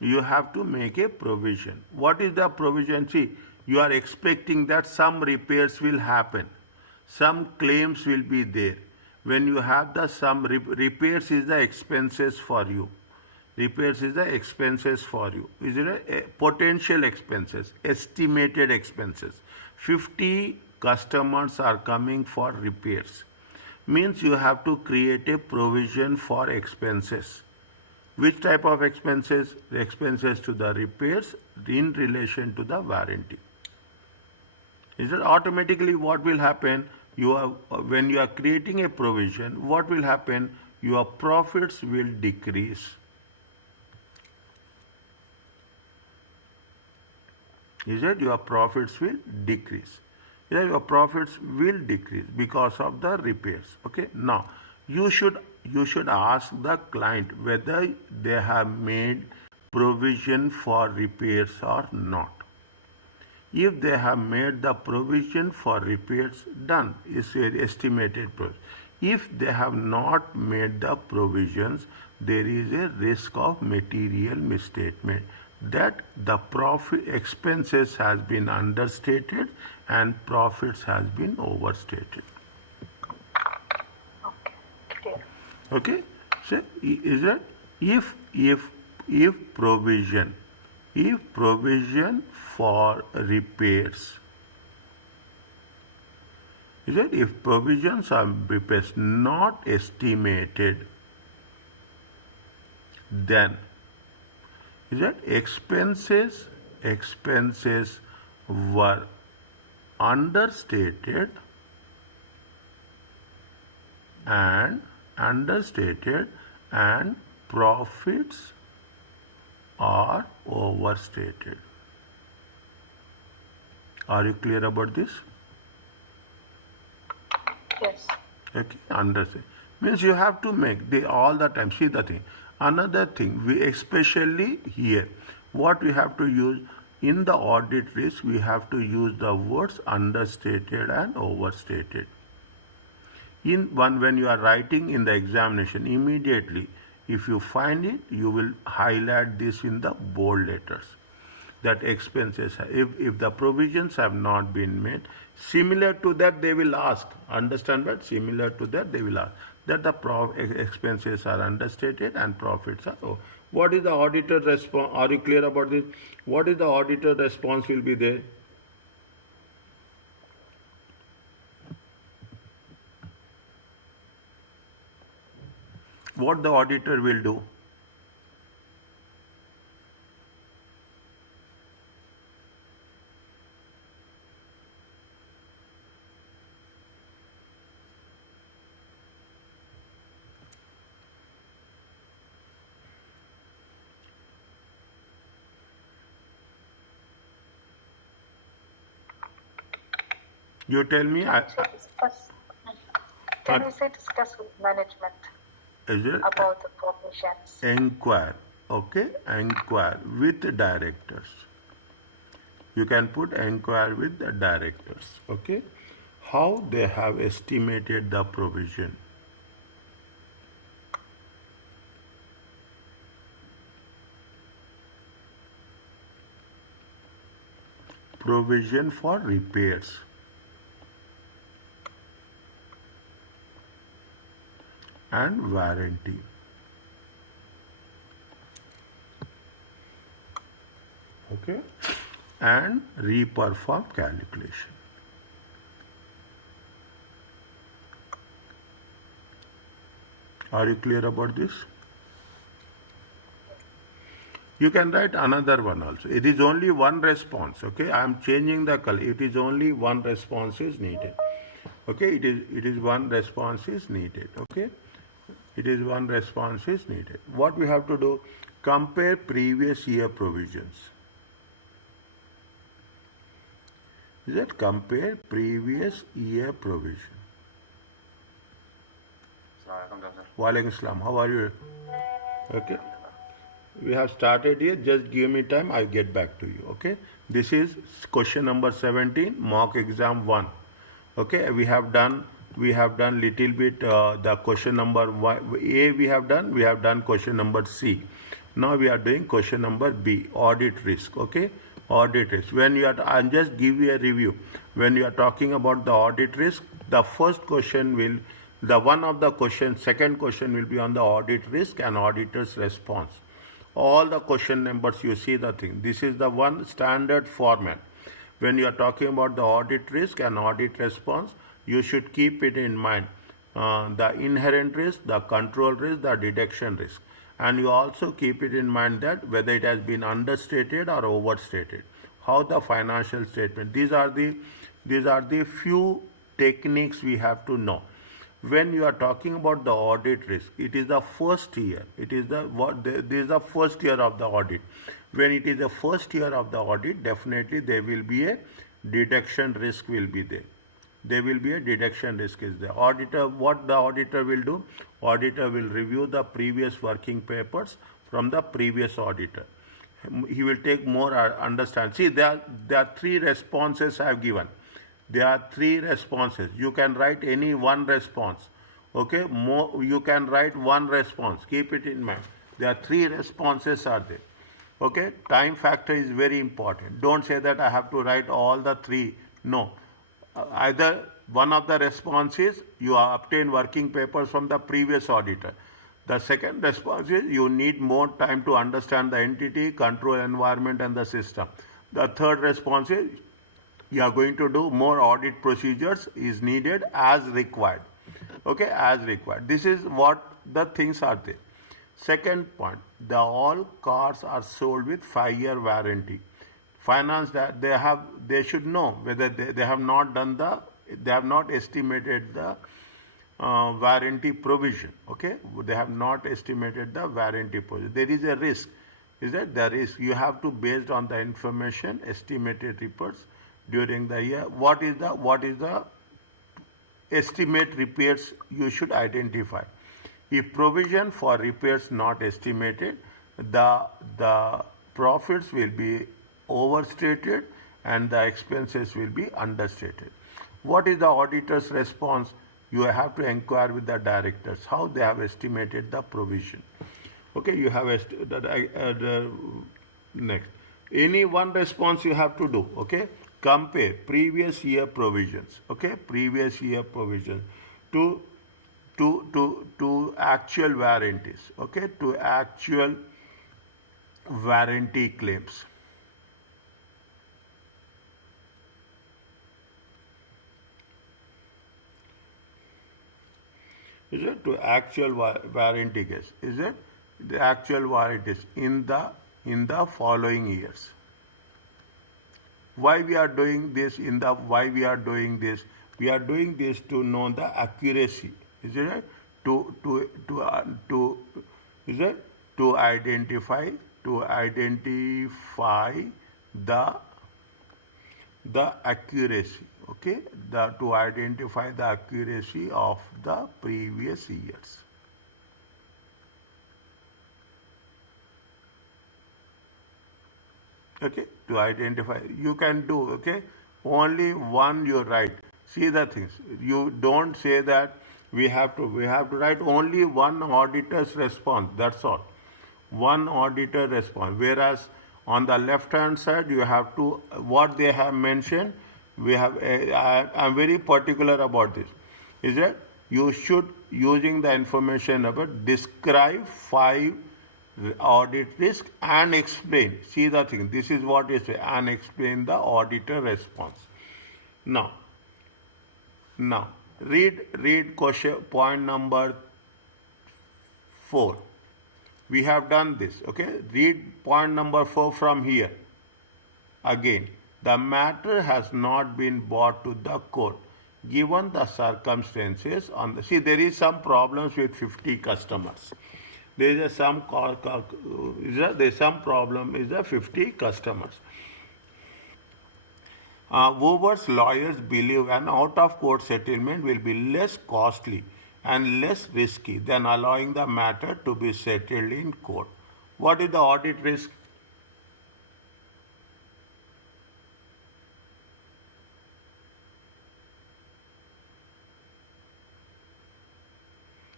You have to make a provision. What is the provision? See, you are expecting that some repairs will happen. Some claims will be there. When you have the some repairs is the expenses for you. Repairs is the expenses for you. Is it a potential expenses, estimated expenses? 50 customers are coming for repairs. Means you have to create a provision for expenses. Which type of expenses? The expenses to the repairs in relation to the warranty. Is it automatically what will happen? When you are creating a provision, what will happen? Your profits will decrease. Is that your profits will decrease? Is that your profits will decrease because of the repairs? Okay. Now you should ask the client whether they have made provision for repairs or not. If they have made the provision for repairs, done, is an estimated price. If they have not made the provisions, there is a risk of material misstatement, that the profit expenses has been understated and profits has been overstated. Okay, clear. Okay, so is it if provision for repairs, is it if provisions are repairs not estimated, then is that expenses were understated and profits are overstated. Are you clear about this? Yes. Okay, understand. Means you have to make all the time. See the thing. Another thing, we especially here, what we have to use in the audit risk, we have to use the words understated and overstated. When you are writing in the examination, immediately, if you find it, you will highlight this in the bold letters. That expenses, if the provisions have not been made, similar to that they will ask. Understand that? Similar to that they will ask that the expenses are understated and profits are. Oh, what is the auditor response? Are you clear about this? What is the auditor response will be there? What the auditor will do? You tell me. Can we say discuss with management Is it? about the provisions? Inquire. Okay, inquire with the directors. You can put inquire with the directors. Okay, how they have estimated the provision. Provision for repairs. And warranty. Okay, and reperform calculation. Are you clear about this? You can write another one also. It is only one response. Okay, I am changing the color. It is only one response is needed. Okay, it is one response is needed. Okay, it is one response is needed. What we have to do? Compare previous year provisions. Is it compare previous year provision? Walaikum Assalam. How are you? Okay. We have started here. Just give me time. I'll get back to you. Okay. This is question number 17, mock exam 1. Okay. We have done little bit the question number A. We have done question number C. Now we are doing question number B, audit risk. Okay. Audit risk. When you are, I'll just give you a review. When you are talking about the audit risk, the first question will, the one of the questions, second question will be on the audit risk and auditor's response. All the question numbers, you see the thing. This is the one standard format. When you are talking about the audit risk and audit response, you should keep it in mind. The inherent risk, the control risk, the deduction risk. And you also keep it in mind that whether it has been understated or overstated. How the financial statement. These are the few techniques we have to know. When you are talking about the audit risk, it is the first year. This is the first year of the audit. When it is the first year of the audit, definitely there will be a deduction risk will be there. There will be a deduction risk is there. Auditor, what the auditor will do? Auditor will review the previous working papers from the previous auditor. He will take more understand. See, there are three responses I have given. There are three responses. You can write any one response. Okay, you can write one response. Keep it in mind. There are three responses are there. Okay, time factor is very important. Don't say that I have to write all the three. No. Either one of the responses, you obtain working papers from the previous auditor. The second response is you need more time to understand the entity, control environment and the system. The third response is you are going to do more audit procedures is needed as required. Okay, as required. This is what the things are there. Second point, all cars are sold with 5-year warranty. Finance that they should know whether they have not estimated the warranty provision. Okay, they have not estimated the warranty provision. There is a risk. Is that there is? You have to based on the information estimated reports during the year. What is the estimate repairs you should identify? If provision for repairs not estimated, the profits will be overstated and the expenses will be understated. What is the auditor's response? You have to inquire with the directors how they have estimated the provision. Okay, you have next. Any one response you have to do. Okay, compare previous year provisions. Okay, previous year provisions to actual warranties. Okay, to actual warranty claims. Is it to actual warranty case? Is it the actual warranties in the following years? Why we are doing this why we are doing this? We are doing this to know the accuracy. Is it right? Is it to identify the accuracy. Okay, to identify the accuracy of the previous years. Okay, to identify, you can do. Okay, only one you write. See the things. You don't say that we have to write only one auditor's response. That's all. One auditor response. Whereas on the left hand side you have to what they have mentioned. I'm very particular about this. Is that you should using the information about describe 5 audit risk and explain. See the thing. This is what is and explain the auditor response. Now read question point number 4. We have done this. Okay, read point number 4 from here. Again, the matter has not been brought to the court given the circumstances on the, see, there is some problems with 50 customers. There is some problem is the 50 customers. Woover's lawyers believe an out-of-court settlement will be less costly and less risky than allowing the matter to be settled in court. What is the audit risk?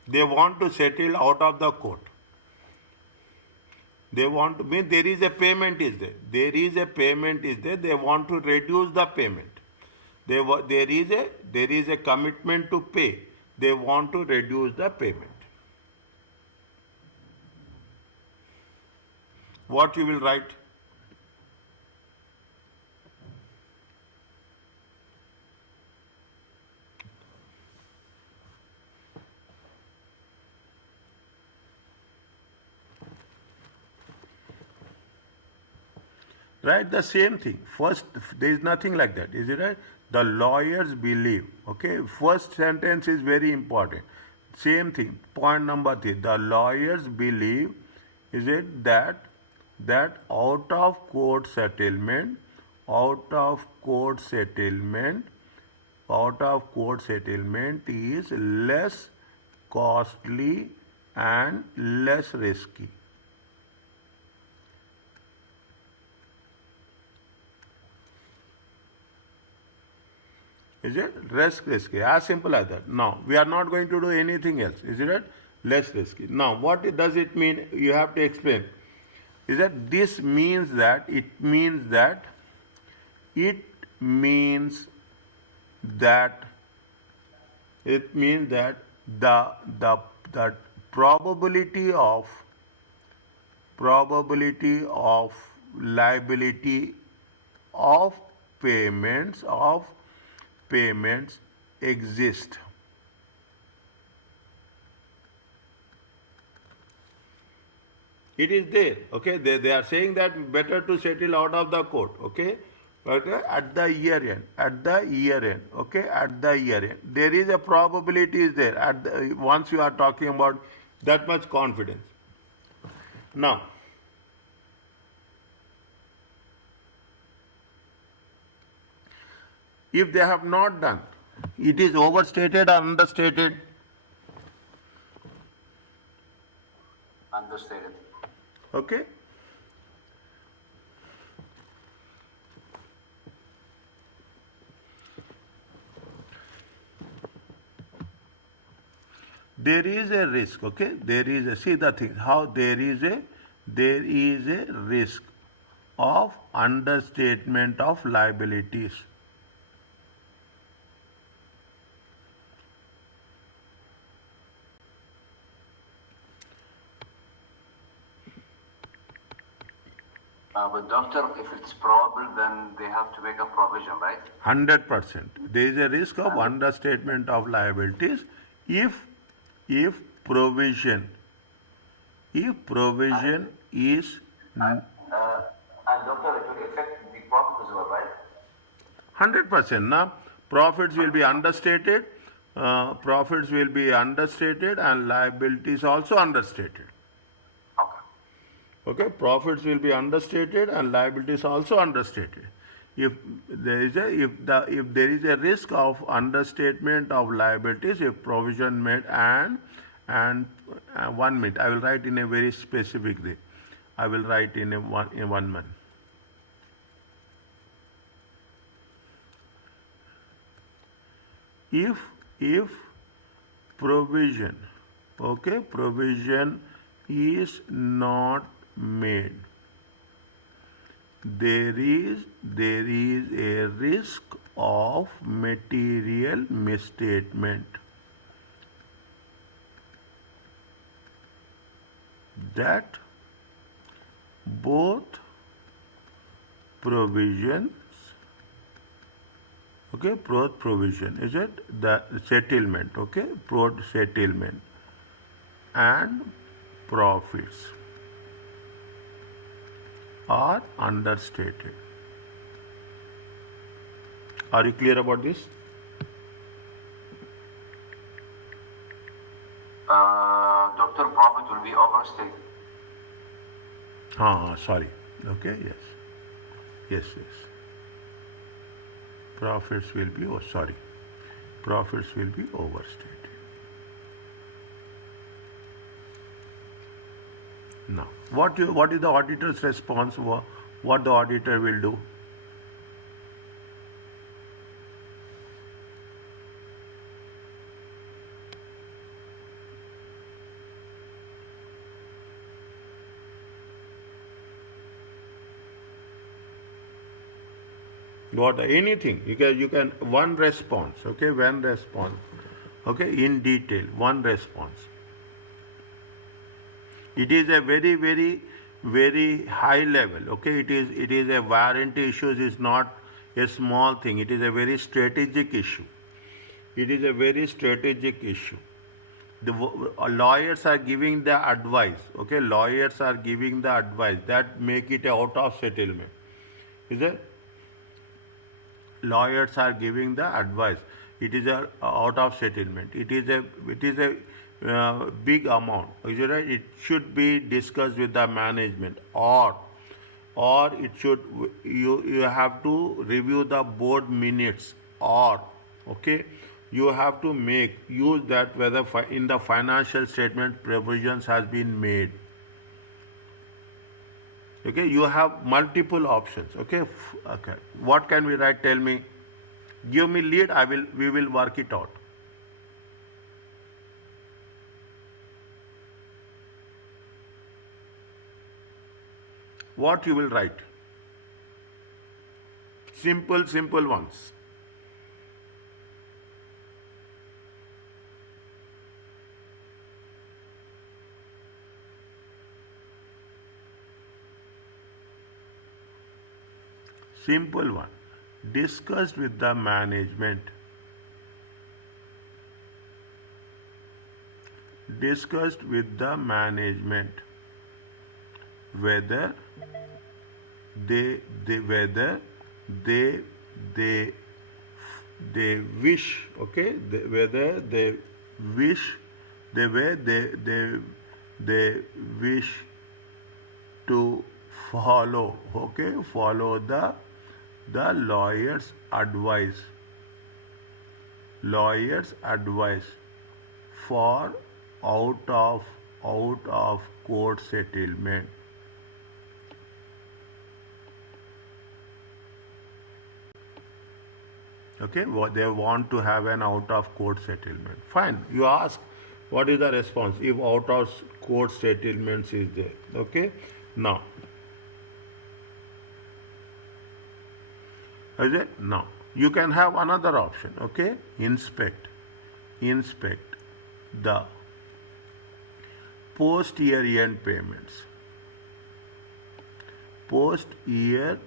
They want to settle out of the court. They want to mean there is a payment is there. There is a payment is there. They want to reduce the payment. There is a commitment to pay. They want to reduce the payment. What you will write? Right, the same thing. First, there is nothing like that, is it right? The lawyers believe, okay? First sentence is very important. Same thing, point number 3. The lawyers believe, is it that out of court settlement is less costly and less risky. Is it? Less risky. As simple as that. Now, we are not going to do anything else. Is it? Less risky. Now, what does it mean? You have to explain. Is that this means that it means that the probability of liability of payments exist. It is there, okay? They are saying that better to settle out of the court, okay? But at the year end, okay? At the year end, there is a probability is there. Once you are talking about that much confidence. Now, if they have not done, it is overstated or understated? Understated. Okay. There is a risk, okay? See the thing, how there is a risk of understatement of liabilities. But doctor, if it's probable, then they have to make a provision, right? 100%. There is a risk of understatement of liabilities if provision is and doctor, it will affect the profit as well, right? 100%. Now, profits will be understated, and liabilities also understated. Okay, profits will be understated and liabilities also understated. If there is a risk of understatement of liabilities, if provision made and 1 minute, I will write in a very specific way. I will write in 1 minute. If provision, okay, provision is not made, there is a risk of material misstatement. That both provisions, okay, both provision, is it the settlement, okay, both settlement and profits or understated. Are you clear about this? Doctor, profit will be overstated. Sorry. Okay, yes. Yes. Profits will be, profits will be overstated. Now, what is the auditor's response? What the auditor will do? What anything you can one response, okay, one response, okay, in detail, one response. It is a very high level, okay. It is a warranty issues is not a small thing. It is a very strategic issue. It is a very strategic issue. The lawyers are giving the advice, okay. Lawyers are giving the advice that make it out of settlement. Is it? Lawyers are giving the advice. It is a out of settlement. It is a big amount. Is it right? It should be discussed with the management, or it should you have to review the board minutes, or okay, you have to make use that whether in the financial statement provisions has been made. Okay, you have multiple options. Okay, okay. What can we write? Tell me. Give me lead. We will work it out. What you will write? Simple ones. Simple one. Discussed with the management. Discussed with the management whether they wish, okay, whether they wish, they wish to follow, okay, follow the lawyer's advice for out of court settlement. Okay, they want to have an out of court settlement. Fine. You ask what is the response if out of court settlements is there. Okay. Now, is it? Now, you can have another option. Okay. Inspect the post year end payments. Post year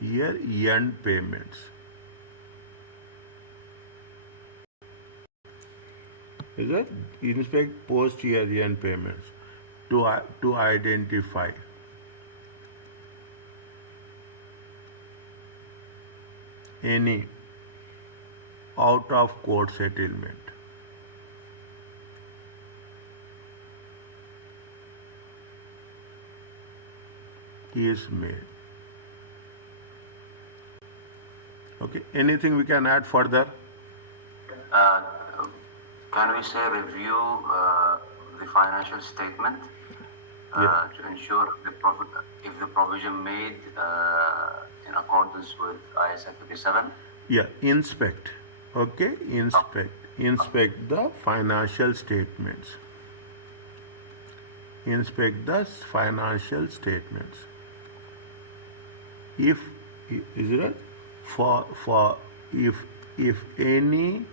end payments. Is it? Inspect post year end payments to identify any out of court settlement is made. Okay. Anything we can add further? Can we say review the financial statement to ensure if the provision made in accordance with ACCA 37? Yeah, inspect. Okay, inspect the financial statements. Inspect the financial statements. If is it for if any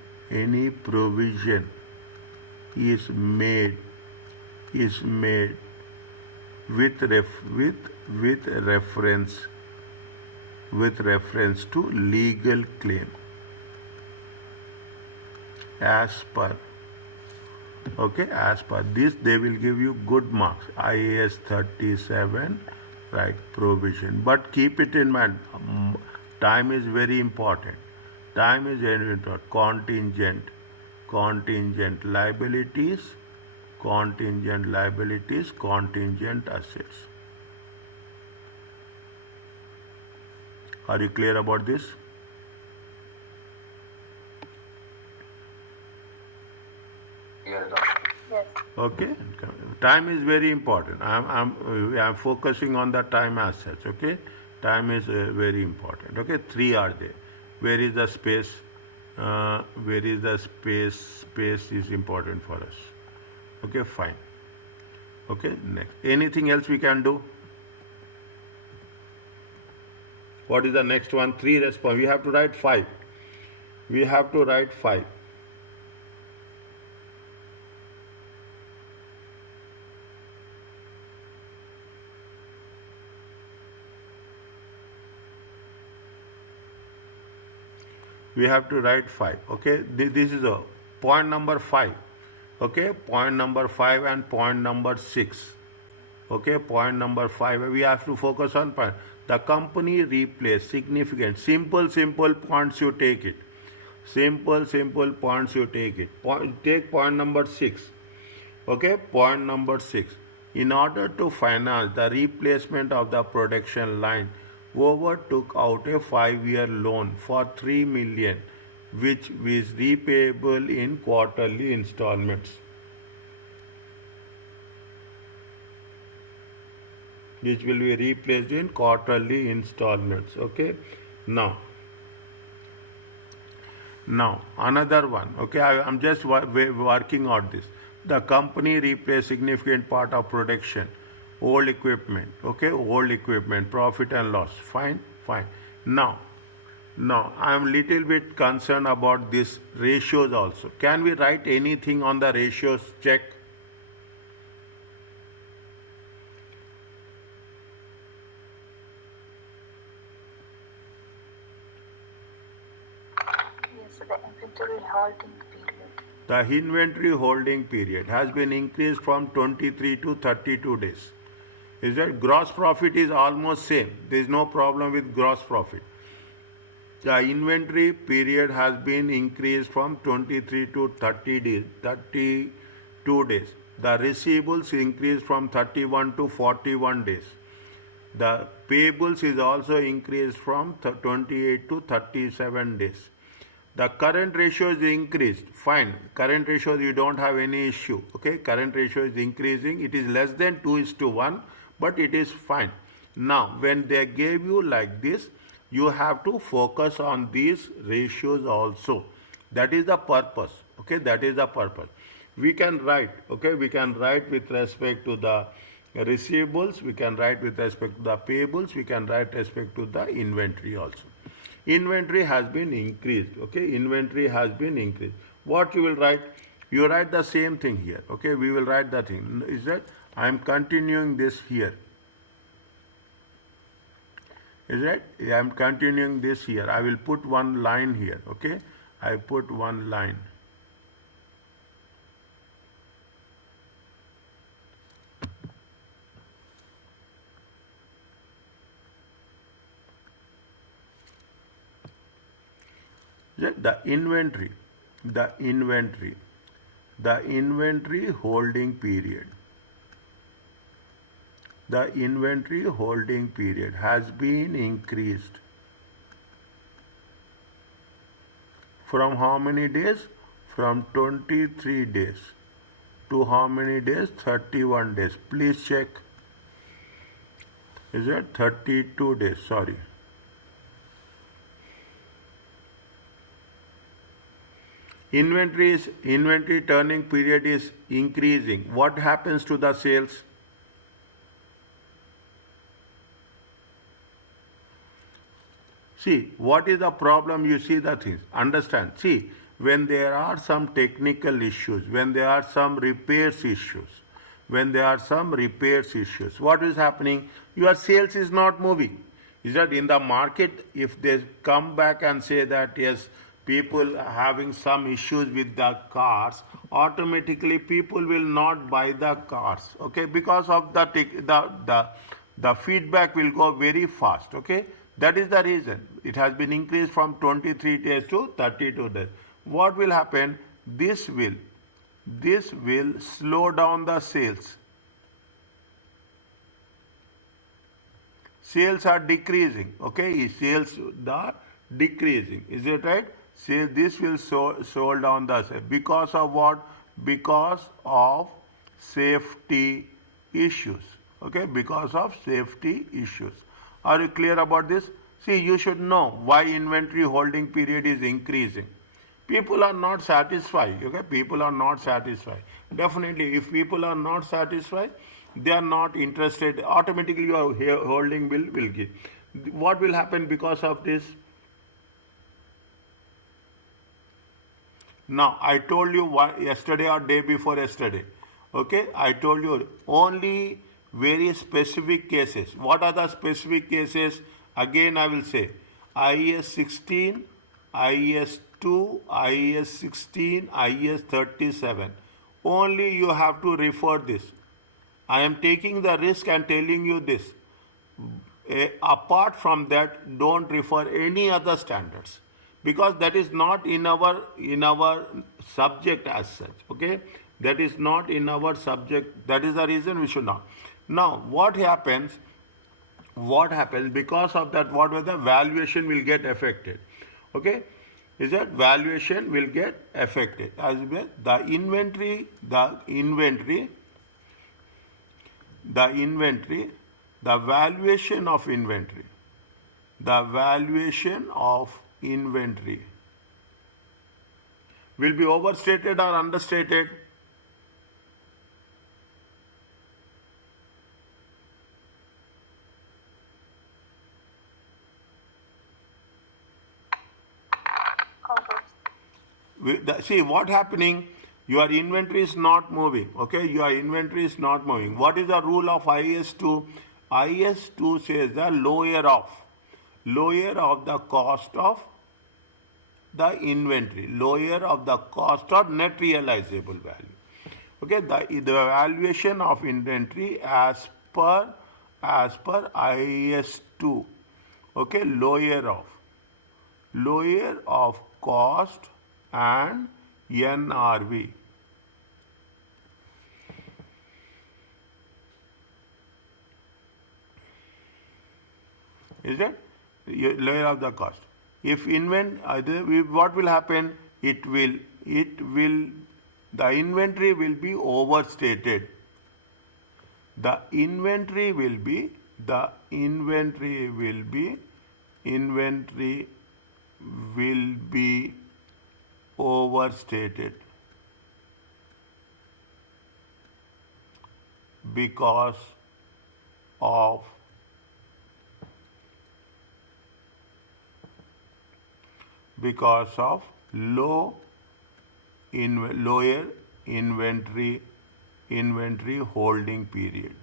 provision is made with reference to legal claim as per this, they will give you good marks. IAS 37 Right, provision. But keep it in mind, time is very important. Time is very important. Contingent liabilities, contingent assets. Are you clear about this? Yes, doctor. Yes. Okay, time is very important. I'm focusing on the time as such. Okay, time is very important. Okay, three are there. Where is the space? Where is the space? Space is important for us. Okay, fine. Okay, next. Anything else we can do? What is the next one? Three response. We have to write five. We have to write five. We have to write five. Okay, this is a point number five. Okay, point number five and point number six. Okay, point number five. We have to focus on point. The company replaced significant. Simple points you take it. Simple points you take it. Take point number six. Okay, point number six. In order to finance the replacement of the production line, Wover took out a 5-year loan for 3 million, which is repayable in quarterly installments. Which will be replaced in quarterly installments. Okay. Now another one. Okay, I'm just working on this. The company replaced significant part of production, old equipment. Okay, old equipment, profit and loss. Fine. Now I'm little bit concerned about these ratios also. Can we write anything on the ratios? Check. Yes, the inventory holding period. The inventory holding period has been increased from 23 to 32 days. Is that gross profit is almost same. There is no problem with gross profit. The inventory period has been increased from 23 to 30 days, 32 days. The receivables increased from 31 to 41 days. The payables is also increased from 28 to 37 days. The current ratio is increased. Fine. Current ratio, you don't have any issue. Okay. Current ratio is increasing. It is less than 2:1, but it is fine. Now, when they gave you like this, you have to focus on these ratios also. That is the purpose. Okay. That is the purpose. We can write. Okay. We can write with respect to the receivables. We can write with respect to the payables. We can write respect to the inventory also. Inventory has been increased. Okay, inventory has been increased. What you will write? You write the same thing here. Okay, we will write the thing. Is that I am continuing this here. Is that I am continuing this here. I will put one line here. Okay, I put one line. The inventory holding period. The inventory holding period has been increased from how many days? From 23 days to how many days? 31 days. Please check. Is it 32 days? Sorry. Inventory turning period is increasing. What happens to the sales? See, what is the problem? You see the things. Understand. See, when there are some technical issues, when there are some repairs issues, what is happening? Your sales is not moving. Is that in the market, if they come back and say that, yes, people having some issues with the cars, automatically people will not buy the cars. Okay, because of the feedback will go very fast, okay? That is the reason. It has been increased from 23 days to 32 days. What will happen? This will slow down the sales. Sales are decreasing, okay? Sales are decreasing, is it right? This will slow down the sales. Because of what? Because of safety issues, okay? Because of safety issues. Are you clear about this? See, you should know why inventory holding period is increasing. People are not satisfied, okay? People are not satisfied. Definitely, if people are not satisfied, they are not interested, automatically your holding will give. What will happen because of this? Now, I told you yesterday or day before yesterday, okay? I told you only very specific cases. What are the specific cases? Again, I will say IAS 16, IAS 2, IAS 16, IAS 37. Only you have to refer this. I am taking the risk and telling you this. Apart from that, don't refer any other standards, because that is not in our subject as such, okay? That is not in our subject. That is the reason we should not. Now, what happens because of that? What was the valuation will get affected, okay? Is that valuation will get affected as well. The inventory, the valuation of inventory will be overstated or understated. See what happening, your inventory is not moving, okay? Your inventory is not moving. What is the rule of IS2? IS2 says the lower of the cost of the inventory, lower of the cost of net realizable value, okay? The valuation of inventory as per IS2, okay? Lower of cost and NRV. Is it? Lower of the cost. If what will happen? The inventory will be overstated. The inventory will be overstated because of lower inventory holding period.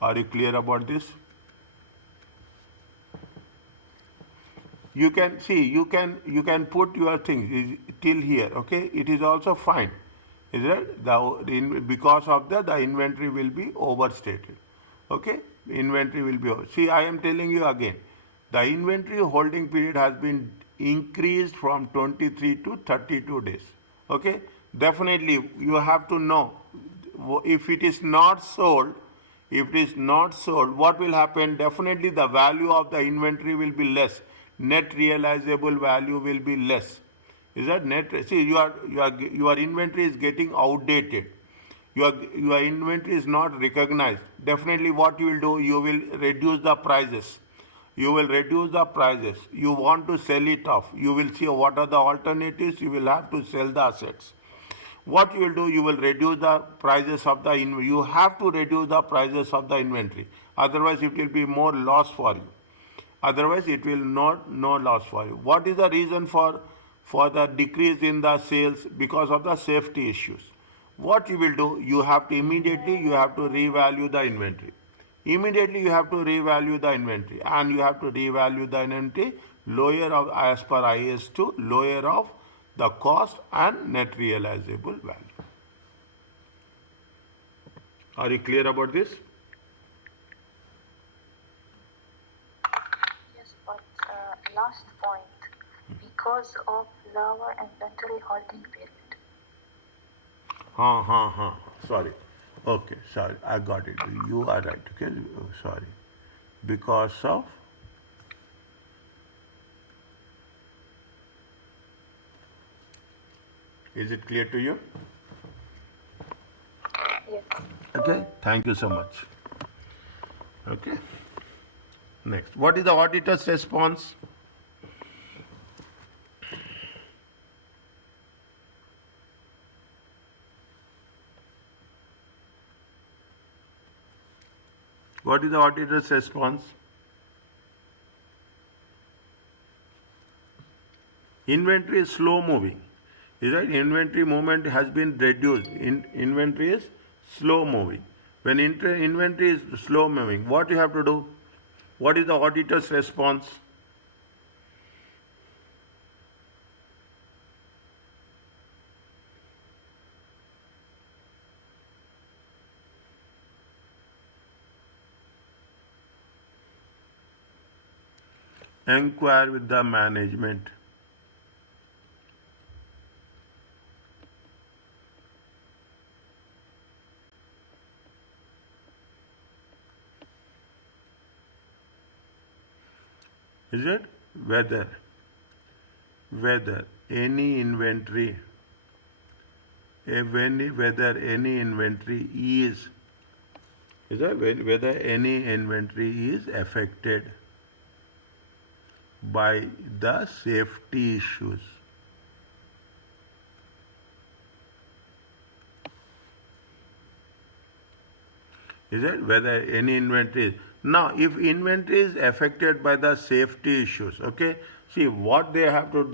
Are you clear about this? You can see, you can put your things till here, okay? It is also fine. Is it? Because of that, the inventory will be overstated. Okay? Inventory will be over. See, I am telling you again. The inventory holding period has been increased from 23 to 32 days. Okay? Definitely, you have to know, if it is not sold, what will happen? Definitely the value of the inventory will be less. Net realizable value will be less. Is that net? See, your inventory is getting outdated. Your inventory is not recognized. Definitely what you will do, you will reduce the prices. You want to sell it off. You will see what are the alternatives. You will have to sell the assets. What you will do, you will reduce the prices of the inventory. You have to reduce the prices of the inventory. Otherwise, it will be more loss for you. Otherwise, it will no loss for you. What is the reason for the decrease in the sales? Because of the safety issues. What you will do, you have to revalue the inventory. Immediately you have to revalue the inventory, and you have to revalue the inventory lower of, as per IS2, lower of the cost and net realizable value. Are you clear about this? last point, because of lower inventory holding period. Sorry. Okay, sorry. I got it. You are right. Okay, sorry. Because of is it clear to you? Yes. Okay, thank you so much. Okay. Next. What is the auditor's response? What is the auditor's response? Inventory is slow moving. Is right? Inventory movement has been reduced. Inventory is slow moving. When inventory is slow moving, what you have to do? What is the auditor's response? Enquire with the management. Is it? Whether any inventory, whether any inventory is that whether any inventory is affected by the safety issues. Is it? Whether any inventory is. Now, if inventory is affected by the safety issues, okay, see what they have to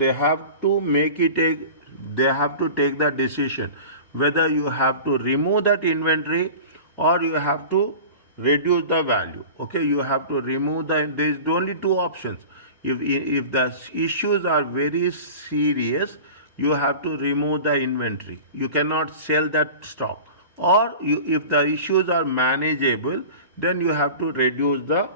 take the decision whether you have to remove that inventory or you have to reduce the value. Okay, you have to remove there is only two options. If the issues are very serious, you have to remove the inventory. You cannot sell that stock. Or if the issues are manageable, then you have to reduce the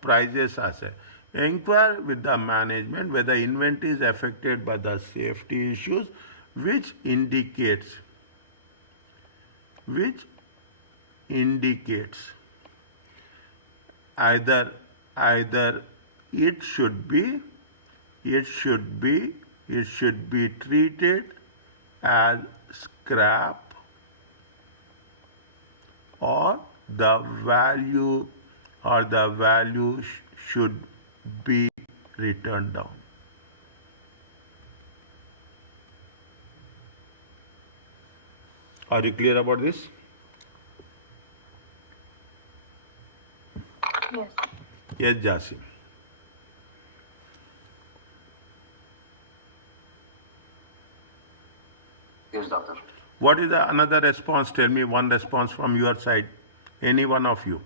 prices as well. Inquire with the management whether inventory is affected by the safety issues, which indicates either it should be treated as scrap or the value should be returned down. Are you clear about this? Yes. Yes, Jasim. Yes, doctor. What is another response? Tell me one response from your side. Any one of you.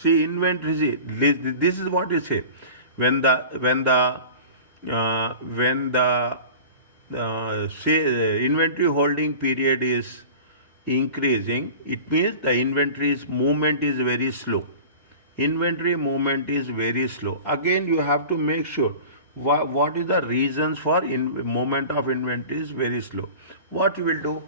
See, inventory. See, this is what you say. When the inventory holding period is increasing, it means the inventory's movement is very slow. Inventory movement is very slow. Again, you have to make sure what is the reasons for movement of inventory is very slow. What you will do?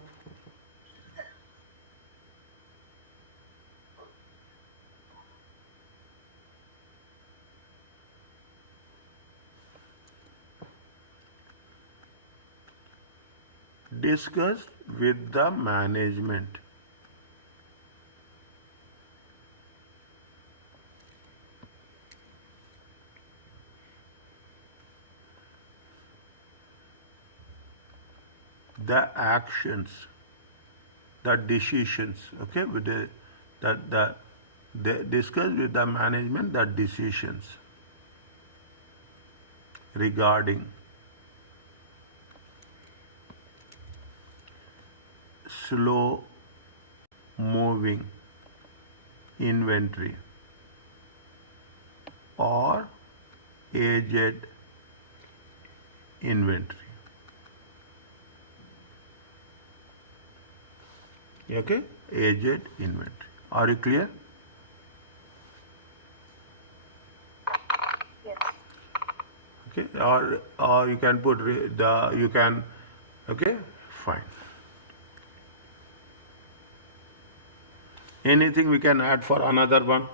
Discuss with the management. The actions, the decisions, okay, with the discuss with the management the decisions regarding slow moving inventory or aged inventory. Okay, aged inventory. Are you clear? Yes. Okay, or you can put you can, okay, fine. Anything we can add for another one?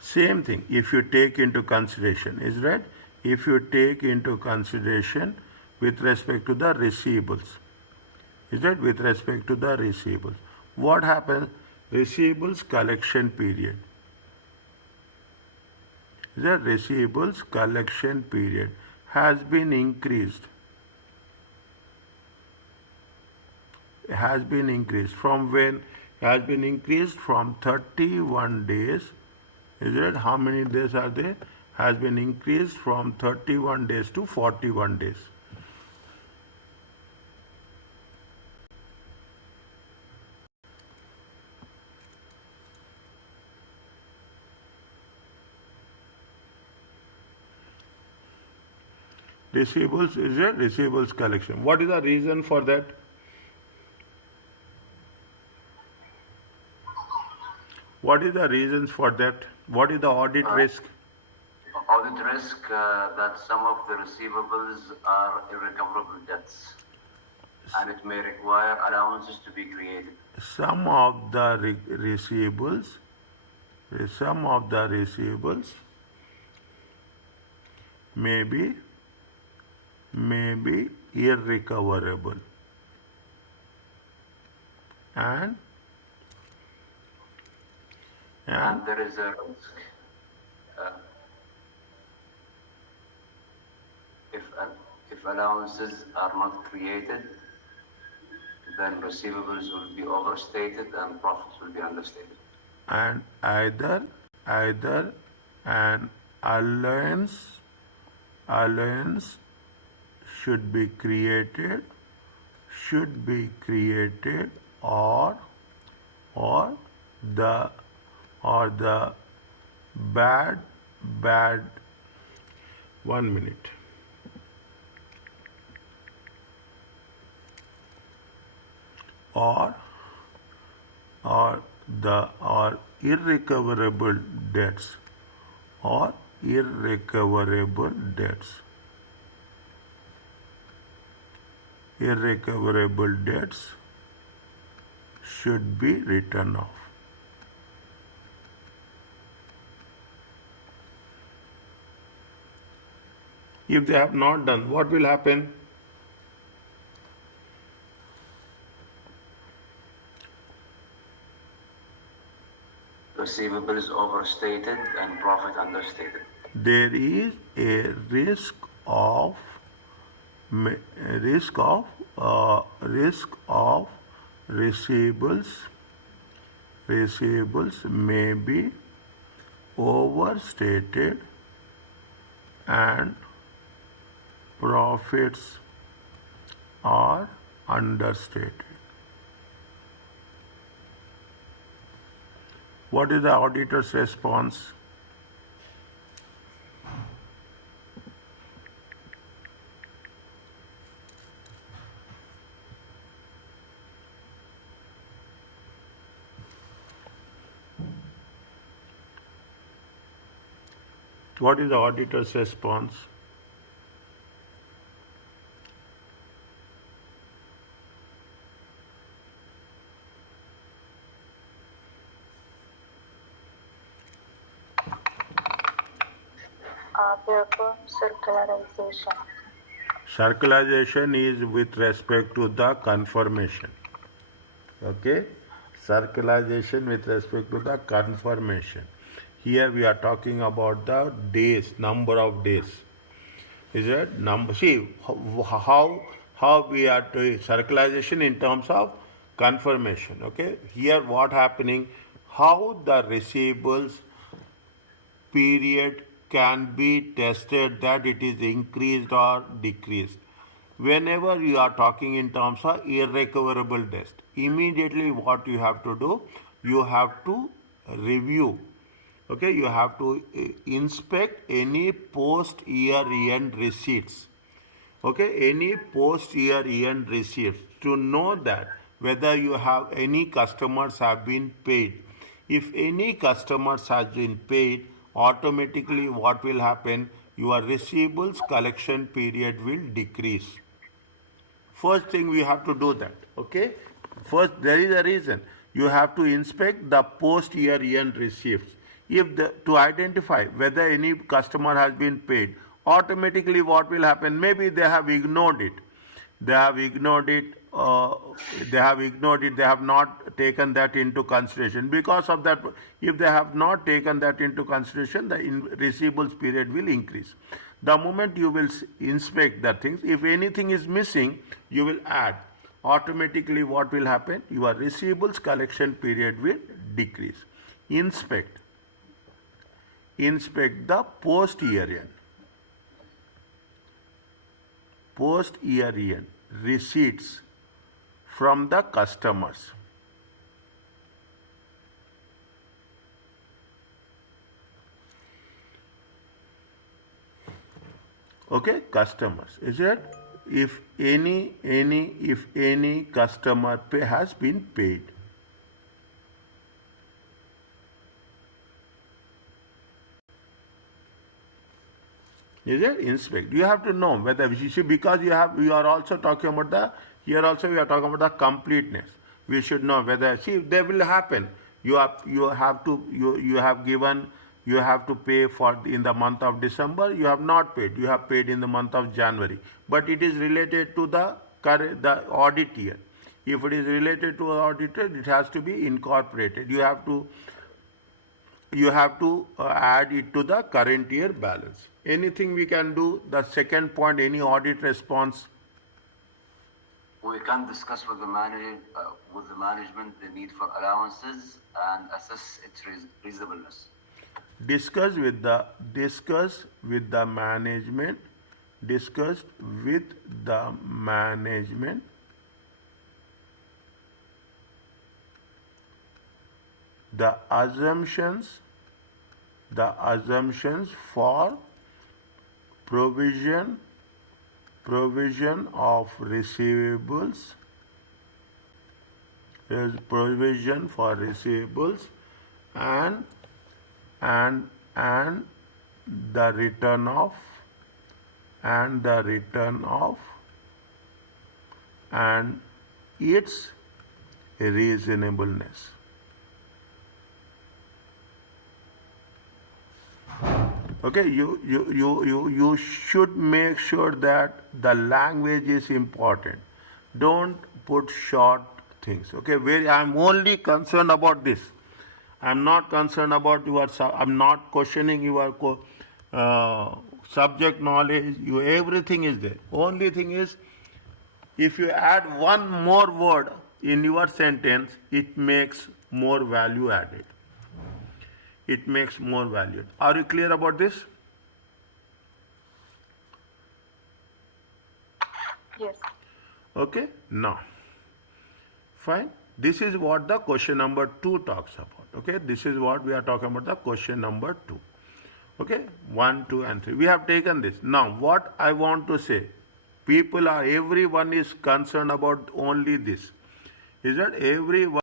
Same thing, if you take into consideration, is right? If you take into consideration with respect to the receivables, is that with respect to the receivables? What happens? Receivables collection period. The receivables collection period has been increased. Has been increased from when? Has been increased from 31 days. Is it? How many days are there? Has been increased from 31 days to 41 days. Receivables is a receivables collection. What is the reason for that? What is the reasons for that? What is the audit risk? Audit risk that some of the receivables are irrecoverable debts, and it may require allowances to be created. Some of the receivables, may be irrecoverable, and And there is a risk if allowances are not created, then receivables will be overstated and profits will be understated. and either an allowance should be created or the bad 1 minute, or irrecoverable debts, irrecoverable debts should be written off. If they have not done, what will happen? Receivables overstated and profit understated. There is a risk of receivables may be overstated and profits are understated. What is the auditor's response? What is the auditor's response? Perform circularization. Circularization is with respect to the confirmation. Okay? Circularization with respect to the confirmation. Here we are talking about the days, number of days. Is it number? See how we are doing circularization in terms of confirmation. Okay? Here what happening? How the receivables period can be tested that it is increased or decreased. Whenever you are talking in terms of irrecoverable debt, immediately what you have to do, you have to review. Okay, you have to inspect any post year end receipts. Okay, any post year end receipts to know that whether you have any customers have been paid. If any customers has been paid, automatically what will happen? Your receivables collection period will decrease. First thing we have to do that. Okay, first there is a reason you have to inspect the post year end receipts. If to identify whether any customer has been paid, automatically what will happen? Maybe they have ignored it. They have ignored it. They have ignored it. They have not taken that into consideration. Because of that, if they have not taken that into consideration, the receivables period will increase. The moment you will inspect the things, if anything is missing, you will add. Automatically, what will happen? Your receivables collection period will decrease. Inspect the post year end. Post year end receipts from the customers. Okay, customers. Is it? If any customer has been paid. Is it? Inspect. You have to know whether because you are also talking about here also we are talking about the completeness. We should know whether there will happen. You have to pay for in the month of December. You have not paid. You have paid in the month of January. But it is related to the audit year. If it is related to audit year, it has to be incorporated. You have to add it to the current year balance. Anything we can do? The second point, any audit response? We can discuss with the management the need for allowances and assess its reasonableness. Discuss with the management. Discuss with the management the assumptions for provision of receivables, provision for receivables and the return of and its reasonableness. Okay, you should make sure that the language is important. Don't put short things. Okay, I'm only concerned about this. I'm not concerned about I'm not questioning your subject knowledge. Everything is there. Only thing is, if you add one more word in your sentence, it makes more value added. It makes more value. Are you clear about this? Yes. Okay, now, fine. This is what the question number 2 talks about. Okay, this is what we are talking about, the question number 2. Okay, 1, 2, and 3. We have taken this. Now, what I want to say, everyone is concerned about only this. Is that everyone